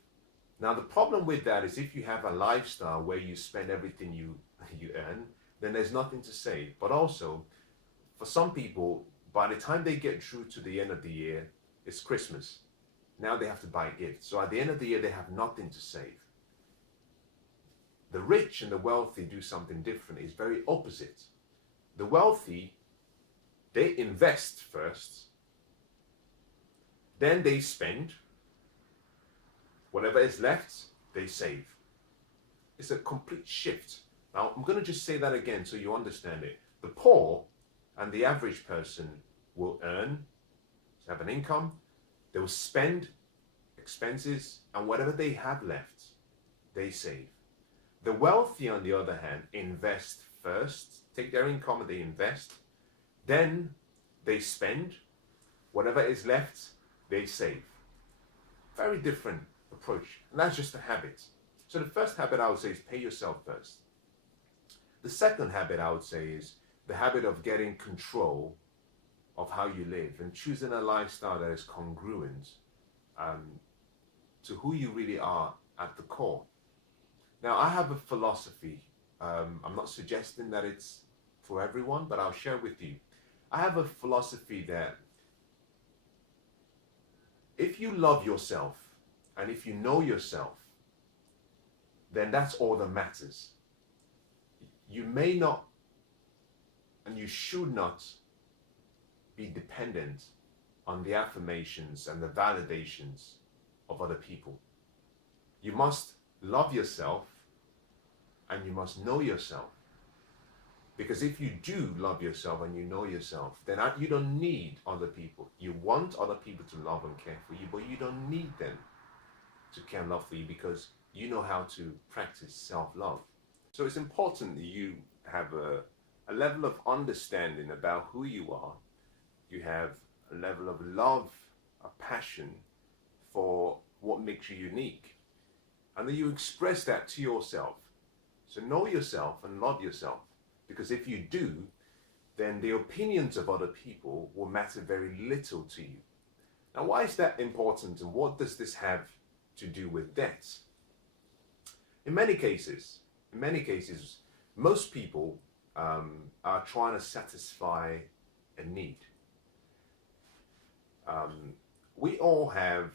Now the problem with that is if you have a lifestyle where you spend everything you earn, then there's nothing to save. But also, for some people, by the time they get through to the end of the year, it's Christmas. Now they have to buy gifts. So at the end of the year, they have nothing to save. The rich and the wealthy do something different. It's very opposite. The wealthy, they invest first, then they spend. Whatever is left, they save. It's a complete shift. Now, I'm going to just say that again so you understand it. The poor and the average person will earn, have an income, they will spend expenses, and whatever they have left, they save. The wealthy, on the other hand, invest first, take their income and they invest, then they spend, whatever is left, they save. Very different approach, and that's just a habit. So the first habit I would say is pay yourself first. The second habit I would say is the habit of getting control of how you live and choosing a lifestyle that is congruent to who you really are at the core. Now, I have a philosophy. I'm not suggesting that it's for everyone, but I'll share with you. I have a philosophy that if you love yourself and if you know yourself, then that's all that matters. You may not and you should not be dependent on the affirmations and the validations of other people. You must love yourself and you must know yourself. Because if you do love yourself and you know yourself, then you don't need other people. You want other people to love and care for you, but you don't need them to care and love for you because you know how to practice self-love. So it's important that you have a level of understanding about who you are. You have a level of love, a passion for what makes you unique. And then you express that to yourself. So know yourself and love yourself. Because if you do, then the opinions of other people will matter very little to you. Now, why is that important, and what does this have to do with debts? In many cases, most people are trying to satisfy a need. We all have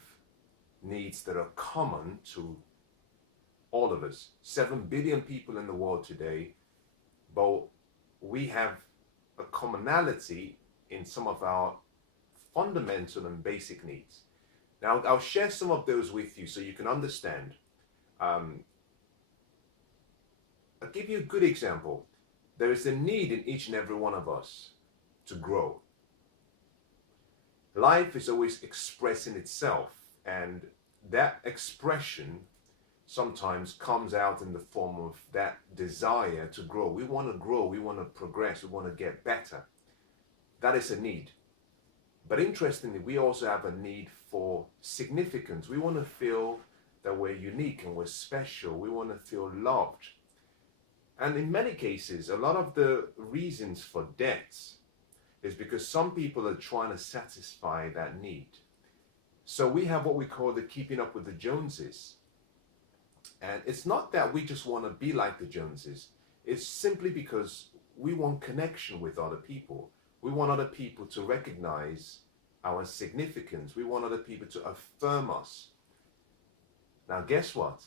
needs that are common to all of us. 7 billion people in the world today, but we have a commonality in some of our fundamental and basic needs. Now, I'll share some of those with you so you can understand. I'll give you a good example. There is a need in each and every one of us to grow. Life is always expressing itself, and that expression sometimes comes out in the form of that desire to grow. We want to grow, we want to progress, we want to get better. That is a need. But interestingly, we also have a need for significance. We want to feel that we're unique and we're special. We want to feel loved. And in many cases, a lot of the reasons for debts is because some people are trying to satisfy that need. So we have what we call the keeping up with the Joneses. And it's not that we just want to be like the Joneses. It's simply because we want connection with other people. We want other people to recognize our significance. We want other people to affirm us. Now, guess what?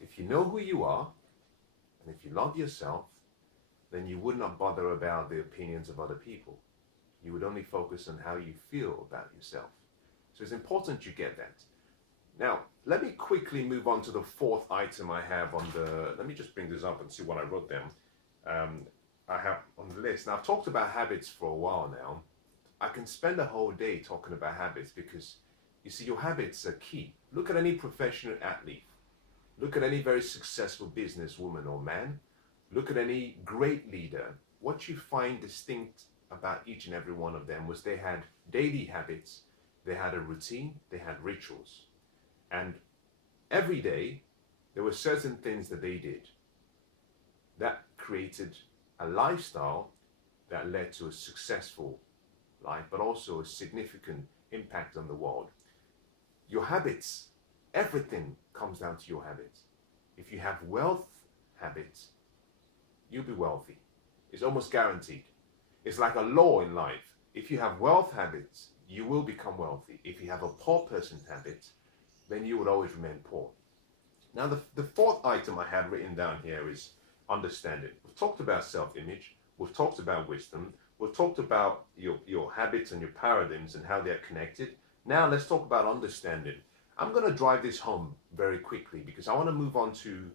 If you know who you are, and if you love yourself, then you would not bother about the opinions of other people. You would only focus on how you feel about yourself. So it's important you get that. Now, let me quickly move on to the fourth item I have on the, let me just bring this up and see what I wrote down. I have on the list. Now, I've talked about habits for a while now. I can spend a whole day talking about habits because, you see, your habits are key. Look at any professional athlete. Look at any very successful businesswoman or man. Look at any great leader. What you find distinct about each and every one of them was they had daily habits, they had a routine, they had rituals. And every day, there were certain things that they did that created a lifestyle that led to a successful life, but also a significant impact on the world. Your habits, everything comes down to your habits. If you have wealth habits, you'll be wealthy. It's almost guaranteed. It's like a law in life. If you have wealth habits, you will become wealthy. If you have a poor person's habits, then you would always remain poor. Now, the fourth item I had written down here is understanding. We've talked about self-image. We've talked about wisdom. We've talked about your habits and your paradigms and how they're connected. Now, let's talk about understanding. I'm going to drive this home very quickly because I want to move on to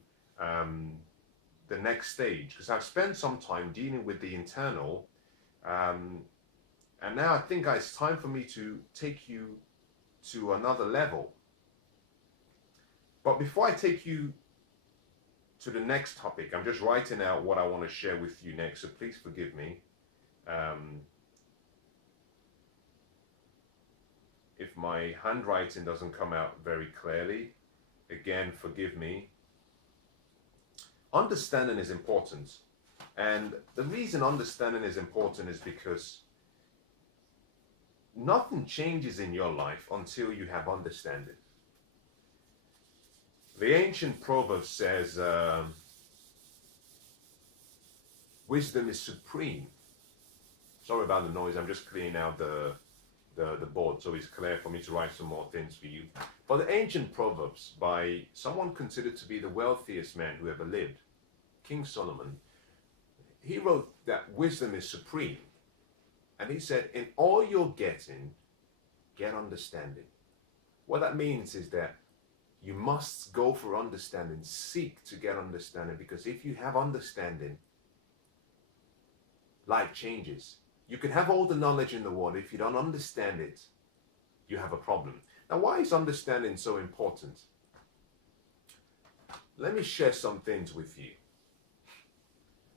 the next stage, because I've spent some time dealing with the internal, and now I think it's time for me to take you to another level. But before I take you to the next topic, I'm just writing out what I want to share with you next, so please forgive me. If my handwriting doesn't come out very clearly, again, forgive me. Understanding is important. And the reason understanding is important is because nothing changes in your life until you have understanding. The ancient proverb says, wisdom is supreme. Sorry about the noise, I'm just clearing out the board so it's clear for me to write some more things for you. But the ancient proverbs by someone considered to be the wealthiest man who ever lived, King Solomon, he wrote that wisdom is supreme. And he said, in all you're getting, get understanding. What that means is that you must go for understanding, seek to get understanding, because if you have understanding, life changes. You can have all the knowledge in the world. If you don't understand it, you have a problem. Now, why is understanding so important? Let me share some things with you.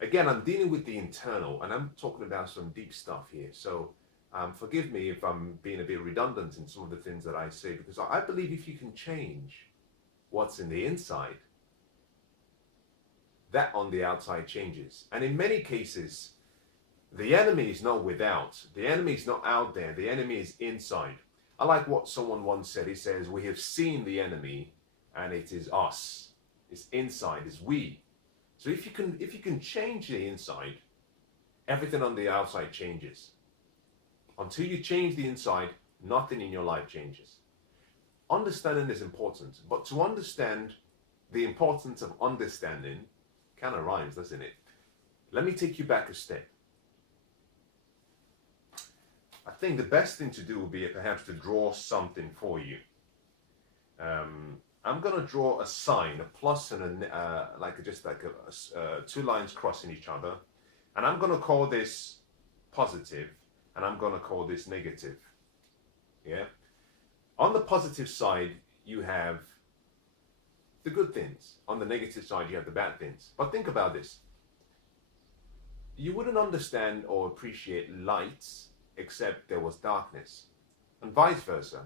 Again, I'm dealing with the internal, and I'm talking about some deep stuff here. So forgive me if I'm being a bit redundant in some of the things that I say, because I believe if you can change what's in the inside, that on the outside changes. And in many cases, the enemy is not without. The enemy is not out there. The enemy is inside. I like what someone once said. He says, we have seen the enemy, and it is us. It's inside. It's we. So if you can change the inside, everything on the outside changes. Until you change the inside, nothing in your life changes. Understanding is important, but to understand the importance of understanding kind of rhymes, doesn't it? Let me take you back a step. I think the best thing to do would be perhaps to draw something for you. I'm going to draw a sign, a plus and a two lines crossing each other, and I'm going to call this positive, and I'm going to call this negative. Yeah. On the positive side, you have the good things. On the negative side, you have the bad things. But think about this. You wouldn't understand or appreciate lights except there was darkness, and vice versa.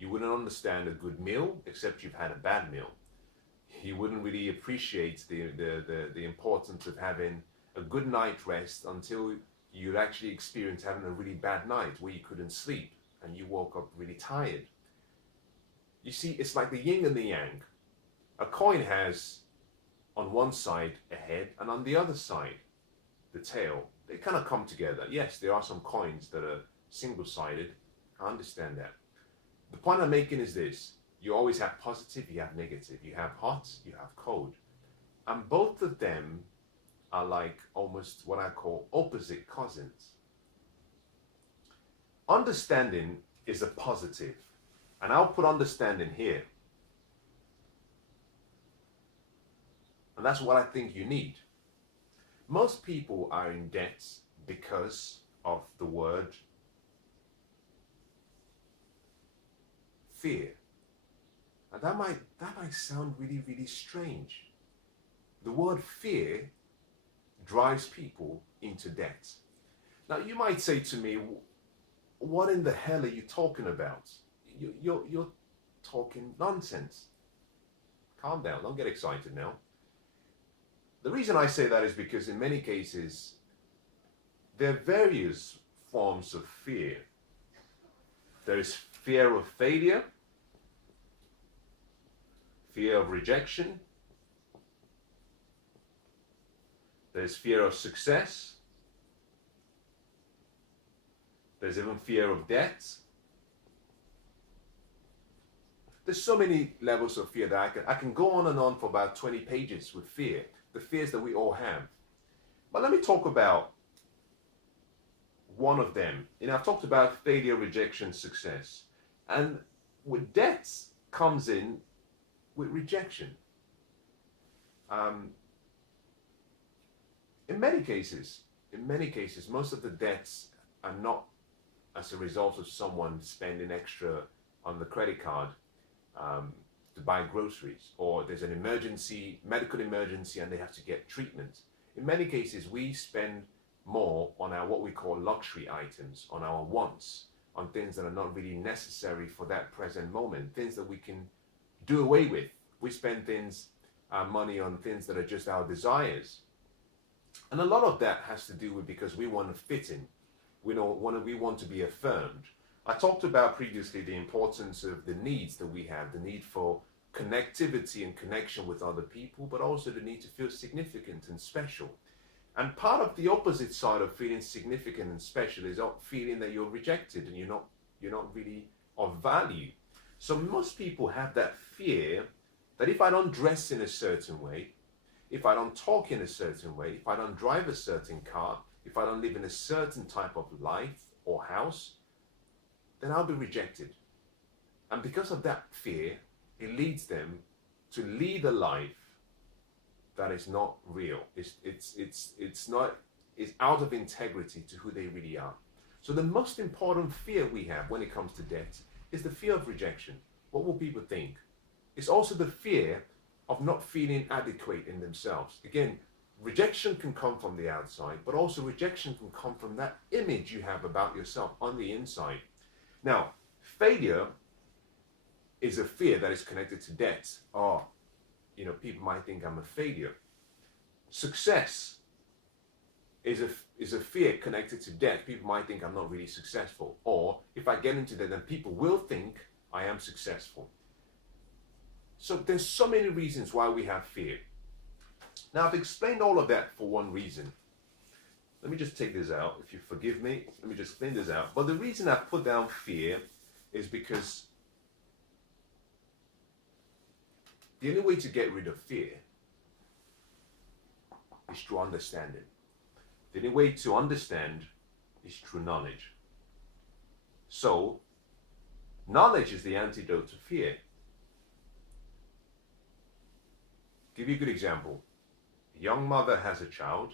You wouldn't understand a good meal except you've had a bad meal. You wouldn't really appreciate the importance of having a good night rest until you'd actually experience having a really bad night where you couldn't sleep and you woke up really tired. You see, it's like the yin and the yang. A coin has on one side a head and on the other side the tail. They kind of come together. Yes, there are some coins that are single-sided. I understand that. The point I'm making is this. You always have positive, you have negative. You have hot, you have cold. And both of them are like almost what I call opposite cousins. Understanding is a positive. And I'll put understanding here. And that's what I think you need. Most people are in debt because of the word fear. And that might sound really, really strange. The word fear drives people into debt. Now you might say to me, what in the hell are you talking about? You're talking nonsense. Calm down, don't get excited now. The reason I say that is because in many cases, there are various forms of fear. There is fear of failure, fear of rejection, there's fear of success, there's even fear of debt. There's so many levels of fear that I can go on and on for about 20 pages with fear, the fears that we all have. But let me talk about one of them. I've talked about failure, rejection, success. And with debts comes in with rejection. In many cases, most of the debts are not as a result of someone spending extra on the credit card to buy groceries, or there's an emergency, medical emergency, and they have to get treatment. In many cases, we spend more on our what we call luxury items, on our wants, on things that are not really necessary for that present moment, things that we can do away with. We spend money on things that are just our desires. And a lot of that has to do with because we want to fit in. We want to be affirmed. I talked about previously the importance of the needs that we have, the need for connectivity and connection with other people, but also the need to feel significant and special. And part of the opposite side of feeling significant and special is feeling that you're rejected and you're not really of value. So most people have that fear that if I don't dress in a certain way, if I don't talk in a certain way, if I don't drive a certain car, if I don't live in a certain type of life or house, then I'll be rejected. And because of that fear, it leads them to lead a life that is not real. It's out of integrity to who they really are. So the most important fear we have when it comes to debt is the fear of rejection. What will people think? It's also the fear of not feeling adequate in themselves. Again, rejection can come from the outside, but also rejection can come from that image you have about yourself on the inside. Now, failure is a fear that is connected to debt. People might think I'm a failure. Success is a fear connected to debt. People might think I'm not really successful. Or if I get into that, then people will think I am successful. So there's so many reasons why we have fear. Now, I've explained all of that for one reason. Let me just take this out. If you forgive me, let me just clean this out. But the reason I've put down fear is because the only way to get rid of fear is through understanding. The only way to understand is through knowledge. So, knowledge is the antidote to fear. Give you a good example. A young mother has a child.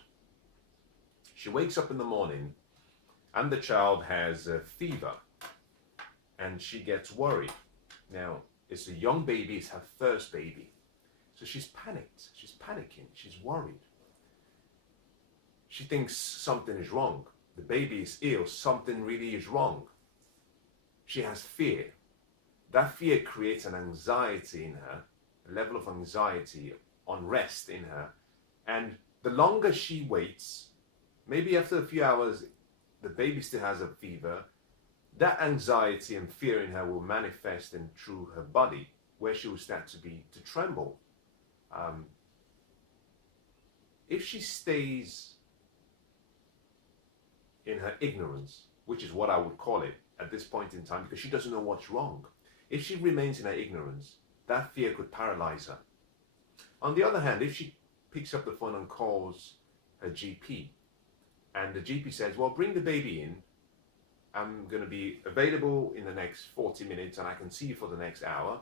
She wakes up in the morning and the child has a fever and she gets worried. Now, it's a young baby, it's her first baby. So she's panicked, she's panicking, she's worried. She thinks something is wrong. The baby is ill, something really is wrong. She has fear. That fear creates an anxiety in her, a level of anxiety, unrest in her. And the longer she waits, maybe after a few hours, the baby still has a fever, that anxiety and fear in her will manifest in through her body, where she will start to tremble. Um, if she stays in her ignorance, which is what I would call it at this point in time, because she doesn't know what's wrong. If she remains in her ignorance, that fear could paralyze her. On the other hand, if she picks up the phone and calls her GP, and the GP says, well, bring the baby in, I'm going to be available in the next 40 minutes and I can see you for the next hour.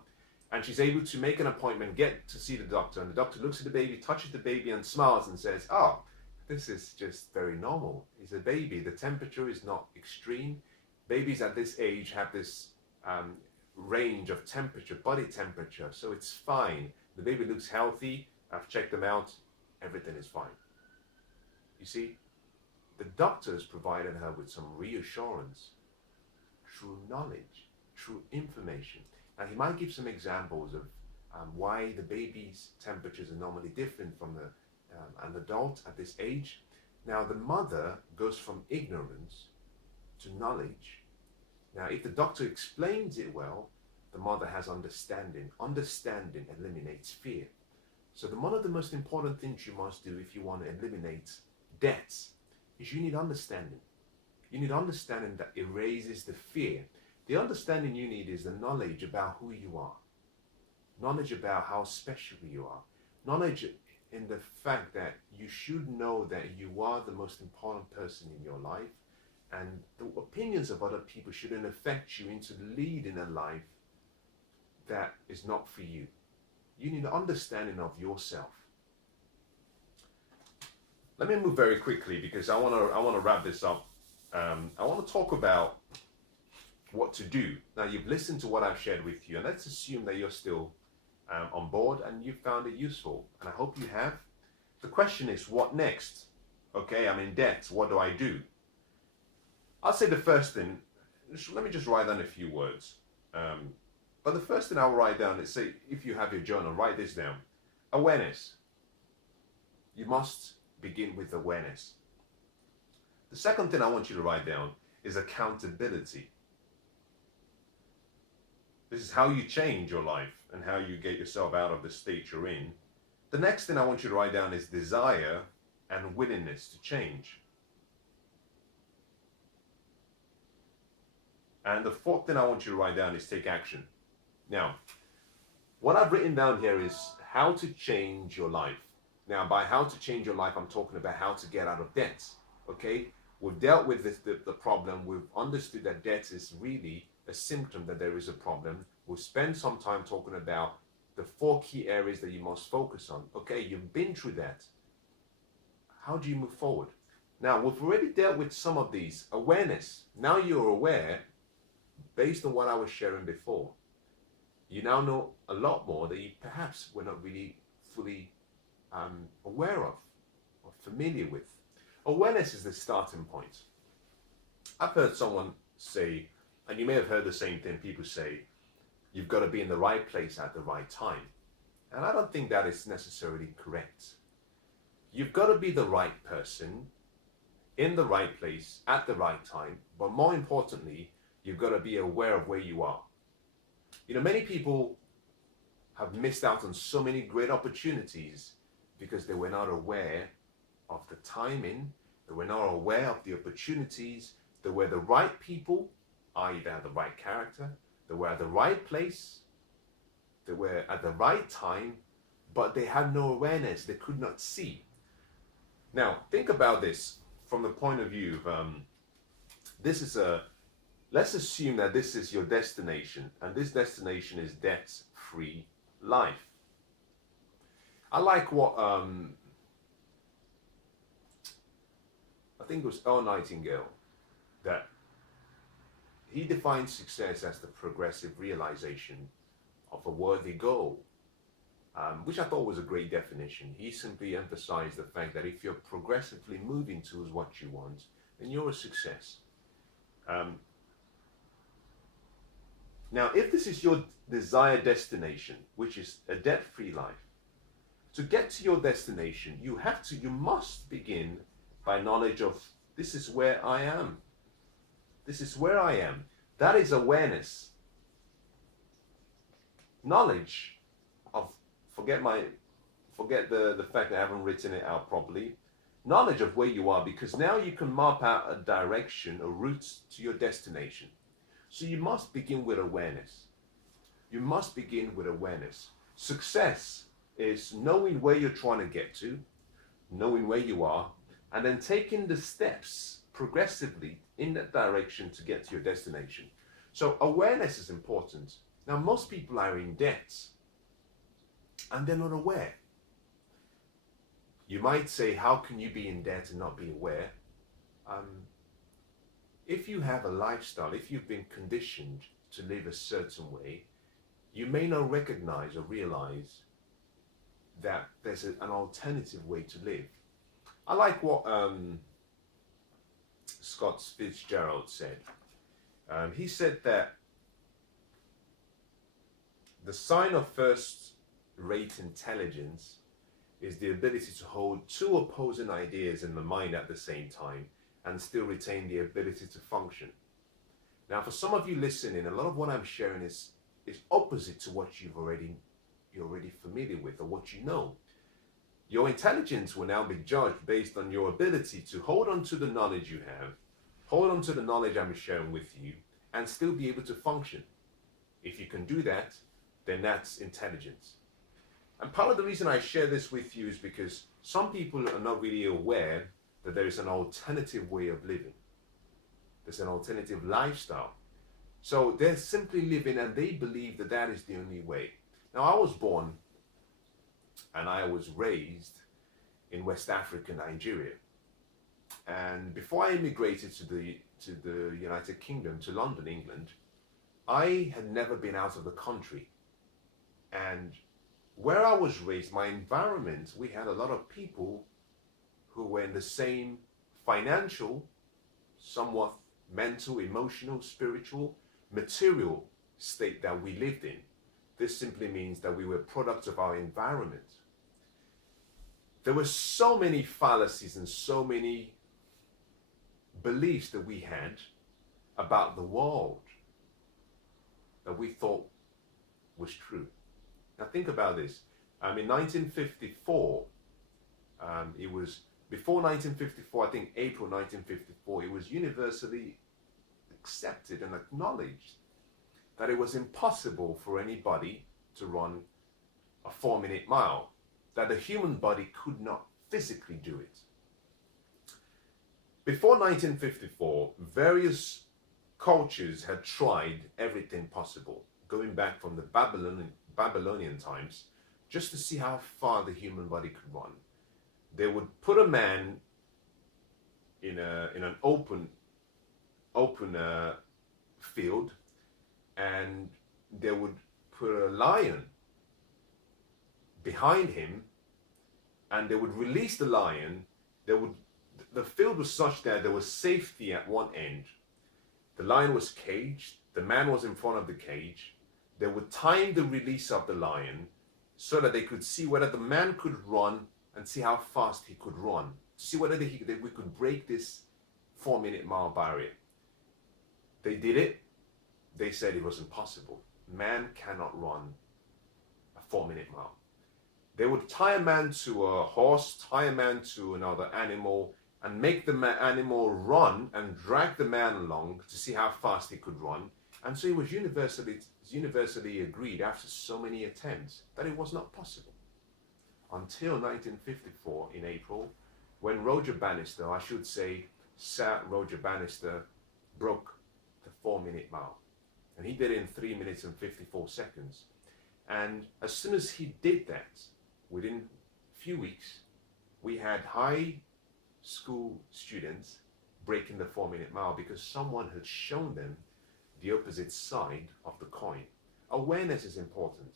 And she's able to make an appointment, get to see the doctor, and the doctor looks at the baby, touches the baby and smiles and says, oh, this is just very normal. It's a baby. The temperature is not extreme. Babies at this age have this range of temperature, body temperature, so it's fine. The baby looks healthy. I've checked them out. Everything is fine. You see, the doctors provided her with some reassurance through knowledge, through information. Now, he might give some examples of why the baby's temperatures are normally different from an adult at this age. Now, the mother goes from ignorance to knowledge. Now, if the doctor explains it well, the mother has understanding. Understanding eliminates fear. So one of the most important things you must do if you want to eliminate debts is you need understanding. You need understanding that erases the fear. The understanding you need is the knowledge about who you are. Knowledge about how special you are. Knowledge in the fact that you should know that you are the most important person in your life, and the opinions of other people shouldn't affect you into leading a life that is not for you. You need an understanding of yourself. Let me move very quickly because I want to wrap this up. I want to talk about what to do. Now, you've listened to what I've shared with you, and let's assume that you're still on board and you found it useful, and I hope you have. The question is, what next? Okay, I'm in debt. What do I do? I'll say the first thing, let me just write down a few words. But the first thing I'll write down is, say, if you have your journal, write this down. Awareness. You must begin with awareness. The second thing I want you to write down is accountability. This is how you change your life and how you get yourself out of the state you're in. The next thing I want you to write down is desire and willingness to change. And the fourth thing I want you to write down is take action. Now, what I've written down here is how to change your life. Now, by how to change your life, I'm talking about how to get out of debt. Okay? We've dealt with the problem. We've understood that debt is really a symptom that there is a problem. We'll spend some time talking about the 4 key areas that you must focus on. Okay, you've been through that. How do you move forward? Now, we've already dealt with some of these. Awareness. Now you're aware, based on what I was sharing before. You now know a lot more that you perhaps were not really fully aware of or familiar with. Awareness is the starting point. I've heard someone say, and you may have heard the same thing, people say, you've got to be in the right place at the right time. And I don't think that is necessarily correct. You've got to be the right person, in the right place, at the right time, but more importantly, you've got to be aware of where you are. You know, many people have missed out on so many great opportunities because they were not aware of the timing, they were not aware of the opportunities, they were the right people, i.e. they had the right character, they were at the right place, they were at the right time, but they had no awareness, they could not see. Now, think about this from the point of view of, let's assume that this is your destination, and this destination is debt-free life. I like what, I think it was Earl Nightingale, that he defined success as the progressive realization of a worthy goal, which I thought was a great definition. He simply emphasized the fact that if you're progressively moving towards what you want, then you're a success. Now, if this is your desired destination, which is a debt-free life, to get to your destination, you must begin by knowledge of, this is where I am. This is where I am. That is awareness. Knowledge of, forget the fact that I haven't written it out properly. Knowledge of where you are, because now you can map out a direction, a route to your destination. So you must begin with awareness. You must begin with awareness. Success is knowing where you're trying to get to, knowing where you are, and then taking the steps progressively in that direction to get to your destination. So awareness is important. Now, most people are in debt and they're not aware. You might say, how can you be in debt and not be aware? If you have a lifestyle, if you've been conditioned to live a certain way, you may not recognize or realize that there's an alternative way to live. I like what Scott Fitzgerald said. He said that the sign of first-rate intelligence is the ability to hold two opposing ideas in the mind at the same time and still retain the ability to function. Now, for some of you listening, a lot of what I'm sharing is opposite to what you're already familiar with or what you know. Your intelligence will now be judged based on your ability to hold on to the knowledge you have, hold on to the knowledge I'm sharing with you, and still be able to function. If you can do that, then that's intelligence. And part of the reason I share this with you is because some people are not really aware that there is an alternative way of living. There's an alternative lifestyle. So they're simply living and they believe that that is the only way. Now, I was born and I was raised in West Africa, Nigeria. And before I immigrated to the United Kingdom, to London, England, I had never been out of the country. And where I was raised, my environment, we had a lot of people who were in the same financial, somewhat mental, emotional, spiritual, material state that we lived in. This simply means that we were products of our environment. There were so many fallacies and so many beliefs that we had about the world that we thought was true. Now think about this. In 1954, it was before 1954, I think April 1954, it was universally accepted and acknowledged that it was impossible for anybody to run a 4-minute mile, that the human body could not physically do it. Before 1954, various cultures had tried everything possible, going back from the Babylonian times, just to see how far the human body could run. They would put a man in an open field, and they would put a lion behind him, and they would release the lion. The field was such that there was safety at one end. The lion was caged. The man was in front of the cage. They would time the release of the lion so that they could see whether the man could run and see how fast he could run, see whether we could break this 4-minute mile barrier. They did it. They said it was impossible. Man cannot run a 4-minute mile. They would tie a man to a horse, tie a man to another animal, and make the animal run and drag the man along to see how fast he could run. And so it was universally agreed after so many attempts that it was not possible. Until 1954 in April, when Roger Bannister, I should say Sir Roger Bannister, broke the 4-minute mile. And he did it in 3 minutes and 54 seconds. And as soon as he did that, within a few weeks, we had high school students breaking the 4-minute mile because someone had shown them the opposite side of the coin. Awareness is important.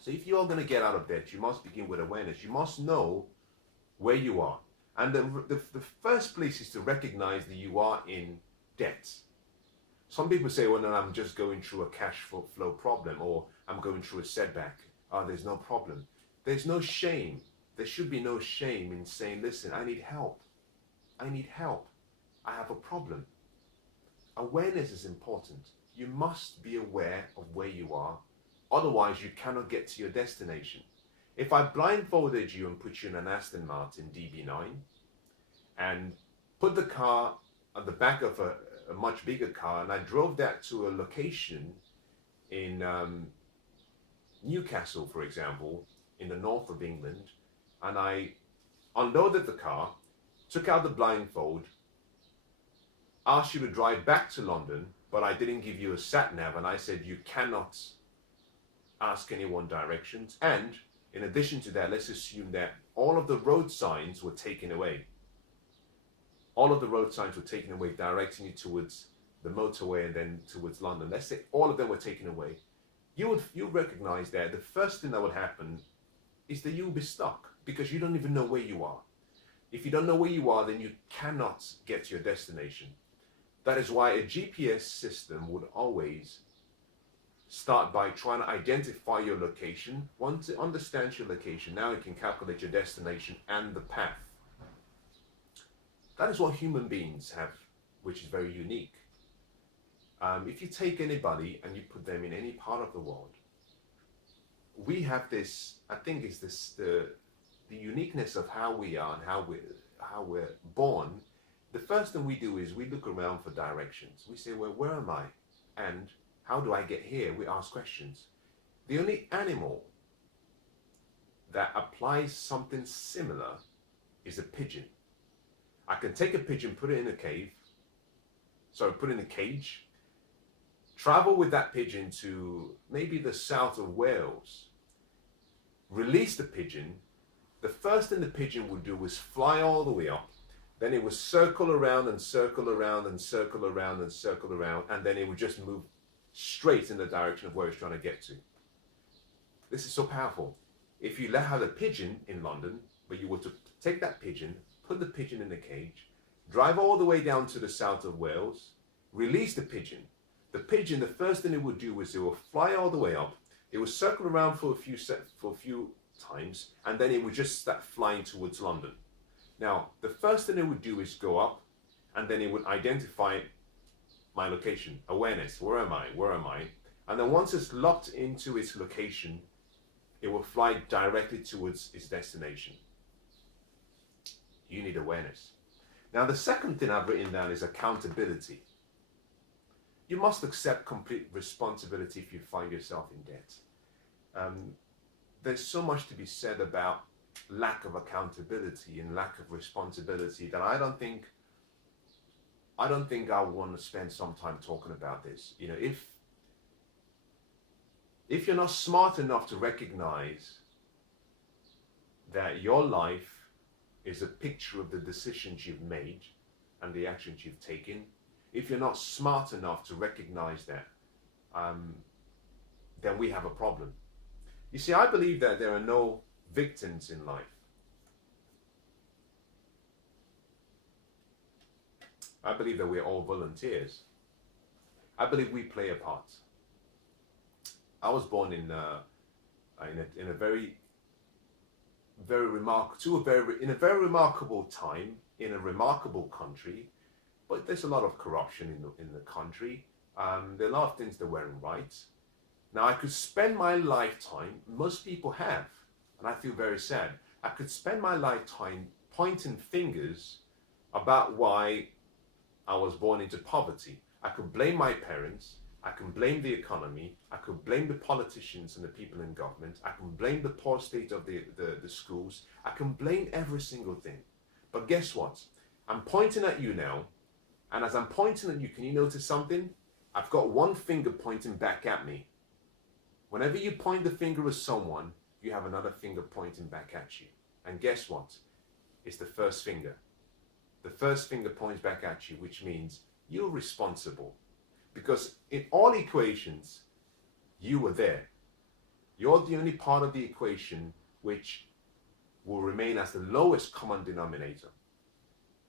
So if you are going to get out of debt, you must begin with awareness. You must know where you are. And the first place is to recognize that you are in debt. Some people say, well, no, I'm just going through a cash flow problem, or I'm going through a setback. Oh, there's no problem. There's no shame. There should be no shame in saying, listen, I need help. I need help. I have a problem. awareness is important. You must be aware of where you are, otherwise you cannot get to your destination. If I blindfolded you and put you in an Aston Martin DB9 and put the car at the back of a much bigger car, and I drove that to a location in Newcastle, for example, in the north of England, and I unloaded the car, took out the blindfold, asked you to drive back to London, but I didn't give you a sat nav, and I said you cannot ask anyone directions. And in addition to that, let's assume that all of the road signs were taken away. All of the road signs were taken away, directing you towards the motorway and then towards London. Let's say all of them were taken away. You recognize that the first thing that would happen is that you'll be stuck because you don't even know where you are. If you don't know where you are, then you cannot get to your destination. That is why a GPS system would always start by trying to identify your location. Once it understands your location, now it can calculate your destination and the path. That is what human beings have, which is very unique. If you take anybody and you put them in any part of the world, we have this, I think it's this, the uniqueness of how we are and how we're born. The first thing we do is we look around for directions. We say, well, where am I? And how do I get here? We ask questions. The only animal that applies something similar is a pigeon. I can take a pigeon, put it in a cage, travel with that pigeon to maybe the south of Wales, release the pigeon. The first thing the pigeon would do was fly all the way up. Then it would circle around and circle around and circle around and circle around, and then it would just move straight in the direction of where it's trying to get to. This is so powerful. If you have a pigeon in London, but you were to take that pigeon, put the pigeon in a cage, drive all the way down to the south of Wales, release the pigeon. The pigeon, the first thing it would do was it would fly all the way up. It would circle around for a few times, and then it would just start flying towards London. Now, the first thing it would do is go up, and then it would identify my location, awareness. Where am I? Where am I? And then once it's locked into its location, it will fly directly towards its destination. You need awareness. Now, the second thing I've written down is accountability. You must accept complete responsibility if you find yourself in debt. There's so much to be said about lack of accountability and lack of responsibility that I don't think I want to spend some time talking about this. You know, if you're not smart enough to recognize that your life is a picture of the decisions you've made and the actions you've taken, if you're not smart enough to recognize that, then we have a problem. You see, I believe that there are no victims in life. I believe that we're all volunteers. I believe we play a part. I was born in a very remarkable time in a remarkable country, but there's a lot of corruption in the country. There are a lot of things that weren't right. Now, I could spend my lifetime, most people have, and I feel very sad, I could spend my lifetime pointing fingers about why I was born into poverty. I could blame my parents, I can blame the economy, I could blame the politicians and the people in government, I can blame the poor state of the schools, I can blame every single thing. But guess what? I'm pointing at you now, and as I'm pointing at you, can you notice something? I've got one finger pointing back at me. Whenever you point the finger at someone, you have another finger pointing back at you. And guess what? It's the first finger. The first finger points back at you, which means you're responsible. Because in all equations, you were there. You're the only part of the equation which will remain as the lowest common denominator.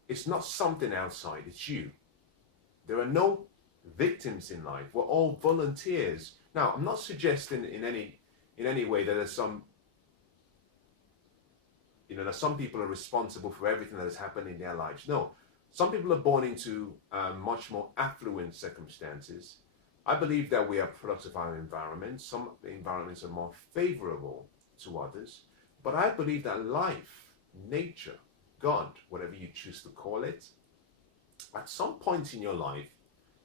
It's not something outside, it's you. There are no victims in life. We're all volunteers. Now, I'm not suggesting in any way that there's some people are responsible for everything that has happened in their lives. No, Some people are born into much more affluent circumstances. I believe that we are products of our environment. Some environments are more favorable to others. But I believe that life, nature, God, whatever you choose to call it, at some point in your life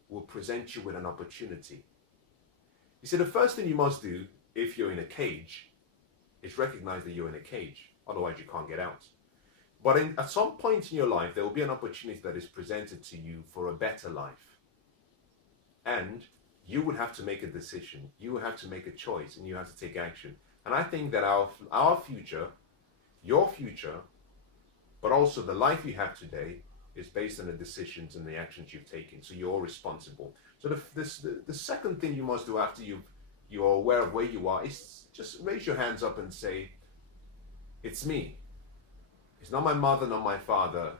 will present you with an opportunity. You see, the first thing you must do if you're in a cage is recognize that you're in a cage. Otherwise, you can't get out. But at some point in your life, there will be an opportunity that is presented to you for a better life. And you would have to make a decision. You would have to make a choice, and you have to take action. And I think that our future, your future, but also the life you have today is based on the decisions and the actions you've taken. So you're responsible. So the second thing you must do after you're aware of where you are is just raise your hands up and say, it's me. It's not my mother, not my father.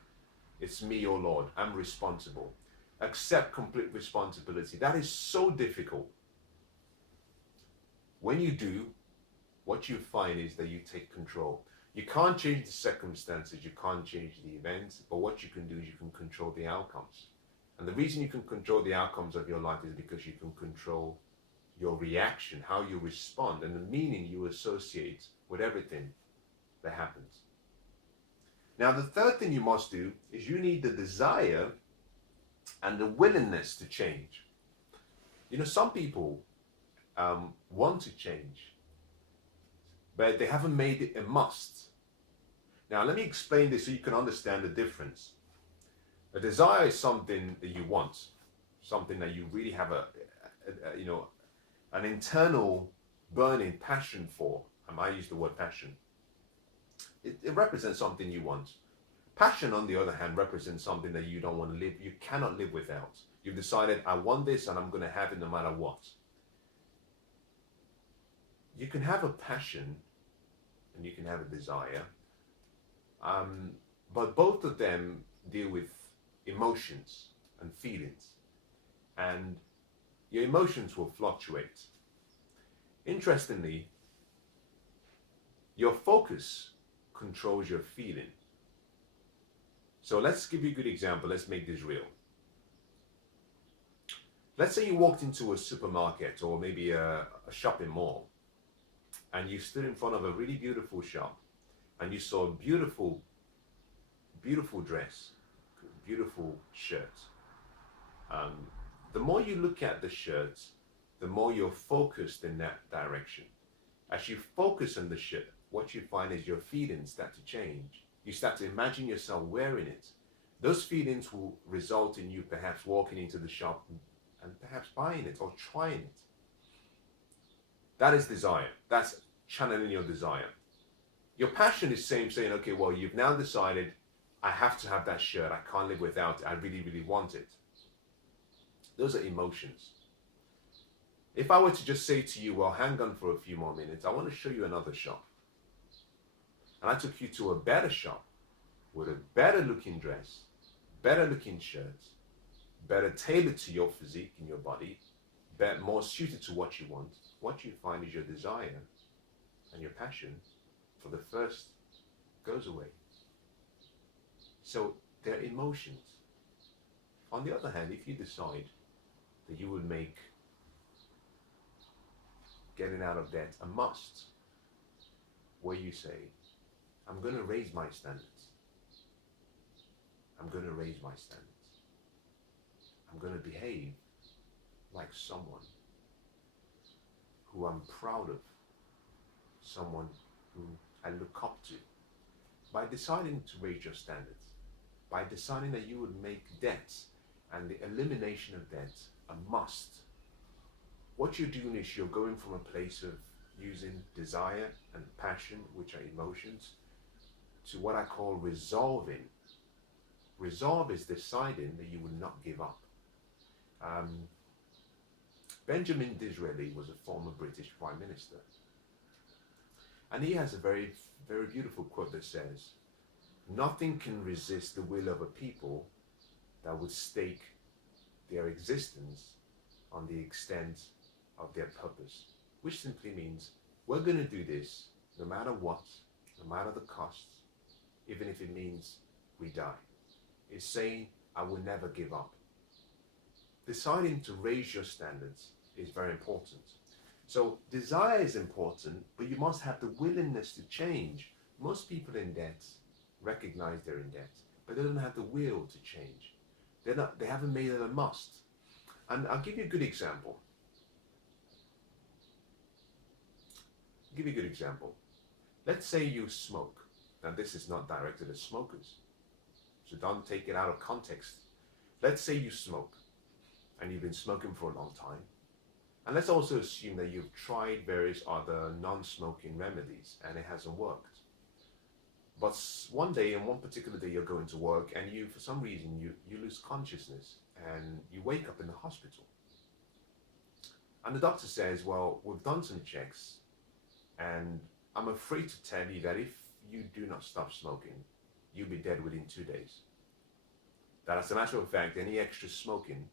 It's me, oh Lord. I'm responsible. Accept complete responsibility. That is so difficult. When you do, what you find is that you take control. You can't change the circumstances, you can't change the events, but what you can do is you can control the outcomes. And the reason you can control the outcomes of your life is because you can control your reaction, how you respond, and the meaning you associate with everything that happens. Now, the third thing you must do is you need the desire and the willingness to change. You know, some people want to change, but they haven't made it a must. Now, let me explain this so you can understand the difference. A desire is something that you want, something that you really have an internal burning passion for. I use the word passion. It represents something you want. Passion, on the other hand, represents something that you don't want to live. You cannot live without. You've decided, I want this and I'm going to have it no matter what. You can have a passion and you can have a desire, but both of them deal with emotions and feelings, and your emotions will fluctuate. Interestingly, your focus controls your feeling. So let's give you a good example. Let's make this real. Let's say you walked into a supermarket or maybe a shopping mall, and you stood in front of a really beautiful shop and you saw a beautiful dress, beautiful shirt. The more you look at the shirt, the more you're focused in that direction. As you focus on the shirt, what you find is your feelings start to change. You start to imagine yourself wearing it. Those feelings will result in you perhaps walking into the shop and perhaps buying it or trying it. That is desire. That's channeling your desire. Your passion is saying, okay, well, you've now decided, I have to have that shirt. I can't live without it. I really, really want it. Those are emotions. If I were to just say to you, well, hang on for a few more minutes, I want to show you another shop. And I took you to a better shop with a better looking dress, better looking shirt, better tailored to your physique and your body, more suited to what you want. What you find is your desire and your passion for the first goes away. So they're emotions. On the other hand, if you decide that you would make getting out of debt a must, where you say, I'm going to raise my standards. I'm going to raise my standards. I'm going to behave like someone who I'm proud of, someone who I look up to. By deciding to raise your standards, by deciding that you would make debt and the elimination of debt a must, what you're doing is you're going from a place of using desire and passion, which are emotions, to what I call resolving. Resolve is deciding that you will not give up. Benjamin Disraeli was a former British Prime Minister. And he has a very, very beautiful quote that says, nothing can resist the will of a people that would stake their existence on the extent of their purpose. Which simply means, we're going to do this no matter what, no matter the costs, even if it means we die. is saying, I will never give up. Deciding to raise your standards is very important. So desire is important, but you must have the willingness to change. Most people in debt recognize they're in debt, but they don't have the will to change. They haven't made it a must. And I'll give you a good example. Let's say you smoke. Now this is not directed at smokers, so don't take it out of context. Let's say you smoke, and you've been smoking for a long time. And let's also assume that you've tried various other non-smoking remedies and it hasn't worked. But one day, on one particular day, you're going to work and for some reason, you lose consciousness and you wake up in the hospital. And the doctor says, well, we've done some checks and I'm afraid to tell you that if you do not stop smoking, you'll be dead within 2 days. That as a matter of fact, any extra smoking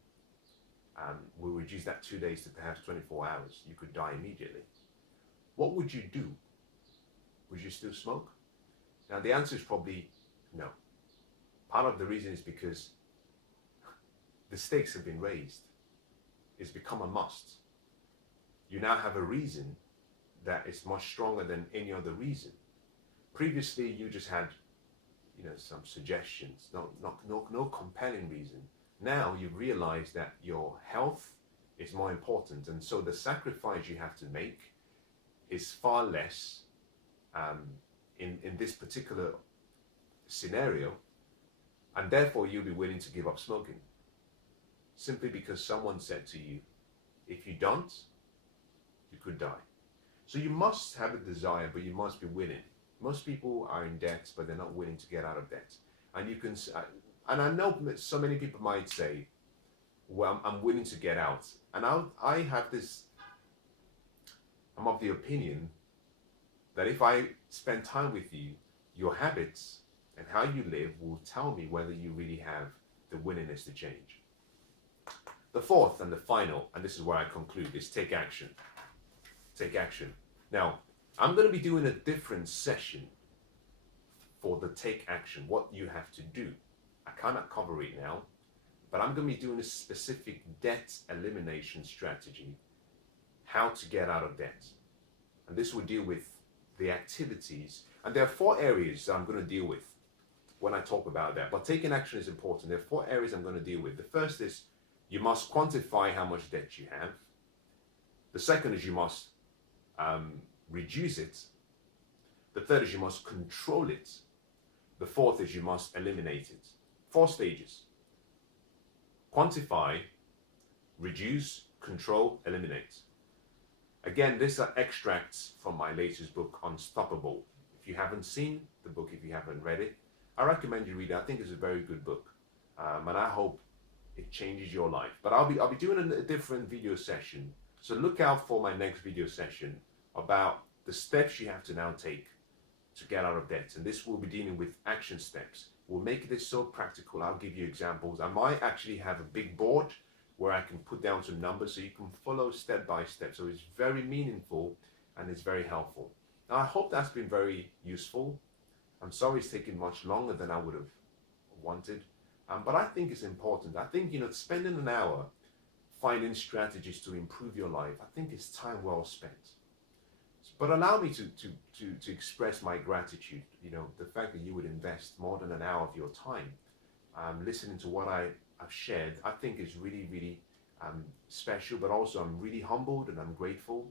will reduce that 2 days to perhaps 24 hours. You could die immediately. What would you do? Would you still smoke? Now the answer is probably no. Part of the reason is because the stakes have been raised. It's become a must. You now have a reason that is much stronger than any other reason. Previously, you just had, some suggestions, no compelling reason. Now you've realized that your health is more important, and so the sacrifice you have to make is far less in this particular scenario, and therefore you'll be willing to give up smoking simply because someone said to you, if you don't, you could die. So you must have a desire, but you must be willing. Most people are in debt, but they're not willing to get out of debt. And you can, and I know so many people might say, well, I'm willing to get out. And I have this, I'm of the opinion that if I spend time with you, your habits and how you live will tell me whether you really have the willingness to change. The fourth and the final, and this is where I conclude, is take action. Take action. Now, I'm going to be doing a different session for the take action, what you have to do. I cannot cover it now, but I'm going to be doing a specific debt elimination strategy, how to get out of debt. And this will deal with the activities. And there are 4 areas that I'm going to deal with when I talk about that. But taking action is important. There are 4 areas I'm going to deal with. The first is you must quantify how much debt you have. The second is you must reduce it. The third is you must control it. The fourth is you must eliminate it. 4 stages. Quantify, reduce, control, eliminate. Again, these are extracts from my latest book, Unstoppable. If you haven't seen the book, if you haven't read it, I recommend you read it. I think it's a very good book. And I hope it changes your life. But I'll be doing a different video session. So look out for my next video session about the steps you have to now take to get out of debt. And this will be dealing with action steps. We'll make this so practical. I'll give you examples. I might actually have a big board where I can put down some numbers so you can follow step by step. So it's very meaningful and it's very helpful. Now, I hope that's been very useful. I'm sorry it's taken much longer than I would have wanted, but I think it's important. I think, spending an hour finding strategies to improve your life, I think it's time well spent. But allow me to express my gratitude, the fact that you would invest more than an hour of your time listening to what I've shared, I think is really, really special, but also I'm really humbled and I'm grateful.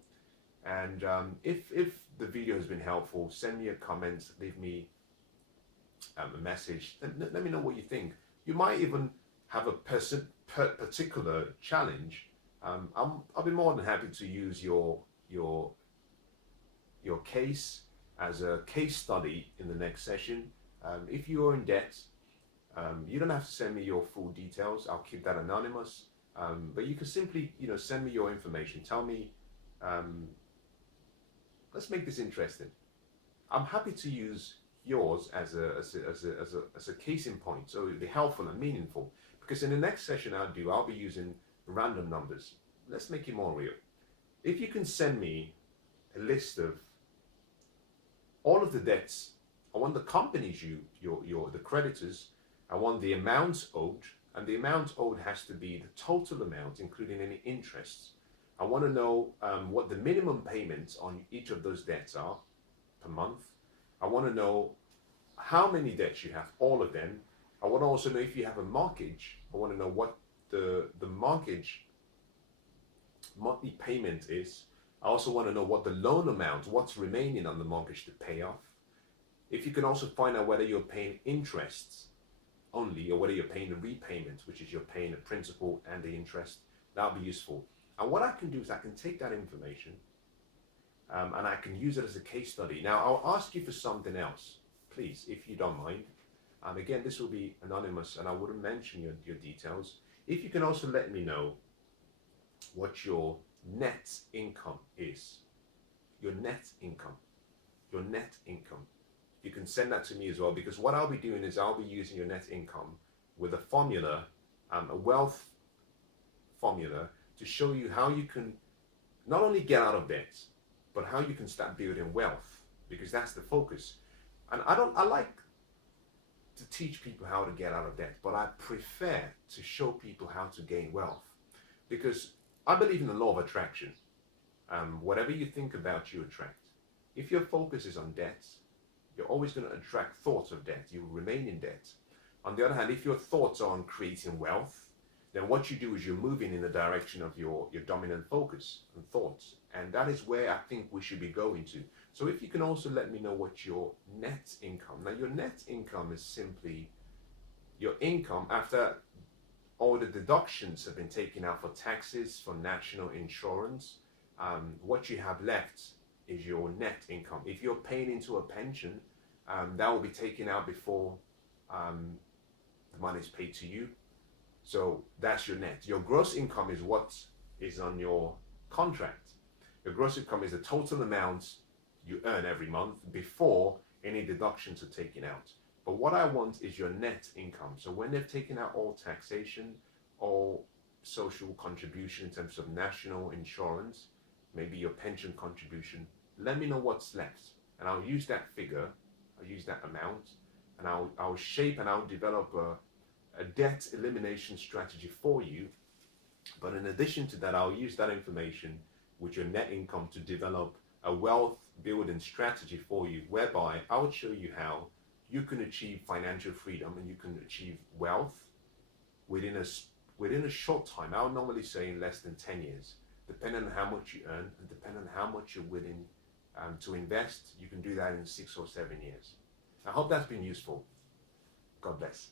And if the video has been helpful, send me a comment, leave me a message, let me know what you think. You might even have a particular challenge. I'll be more than happy to use your case as a case study in the next session. If you're in debt, you don't have to send me your full details. I'll keep that anonymous. But you can simply, send me your information. Tell me, let's make this interesting. I'm happy to use yours as a case in point, so it'll be helpful and meaningful. Because in the next session I'll be using random numbers. Let's make it more real. If you can send me a list of all of the debts, I want the companies the creditors I want the amount owed, and the amount owed has to be the total amount, including any interest. I want to know what the minimum payments on each of those debts are per month. I want to know how many debts you have, all of them. I want to also know if you have a mortgage. I want to know what the mortgage monthly payment is. I also want to know what the loan amount, what's remaining on the mortgage to pay off. If you can also find out whether you're paying interests only or whether you're paying the repayment, which is you're paying the principal and the interest, that'll be useful. And what I can do is I can take that information and I can use it as a case study. Now, I'll ask you for something else, please, if you don't mind. Again, this will be anonymous and I wouldn't mention your details. If you can also let me know what your net income is. Your net income. Your net income. You can send that to me as well, because what I'll be doing is I'll be using your net income with a formula, a wealth formula, to show you how you can not only get out of debt, but how you can start building wealth, because that's the focus. And I like to teach people how to get out of debt, but I prefer to show people how to gain wealth, because I believe in the law of attraction. Whatever you think about, you attract. If your focus is on debt, you're always going to attract thoughts of debt. You will remain in debt. On the other hand, if your thoughts are on creating wealth, then what you do is you're moving in the direction of your dominant focus and thoughts. And that is where I think we should be going to. So if you can also let me know what your net income. Now, your net income is simply your income after all the deductions have been taken out for taxes, for national insurance. What you have left is your net income. If you're paying into a pension, that will be taken out before the money is paid to you. So that's your net. Your gross income is what is on your contract. Your gross income is the total amount you earn every month before any deductions are taken out. But what I want is your net income. So when they've taken out all taxation, all social contribution in terms of national insurance, maybe your pension contribution, let me know what's left. And I'll use that figure, I'll use that amount, and I'll shape and I'll develop a debt elimination strategy for you. But in addition to that, I'll use that information with your net income to develop a wealth building strategy for you, whereby I would show you how you can achieve financial freedom and you can achieve wealth within a short time. I would normally say in less than 10 years, depending on how much you earn and depending on how much you're willing to invest. You can do that in 6 or 7 years. I hope that's been useful. God bless.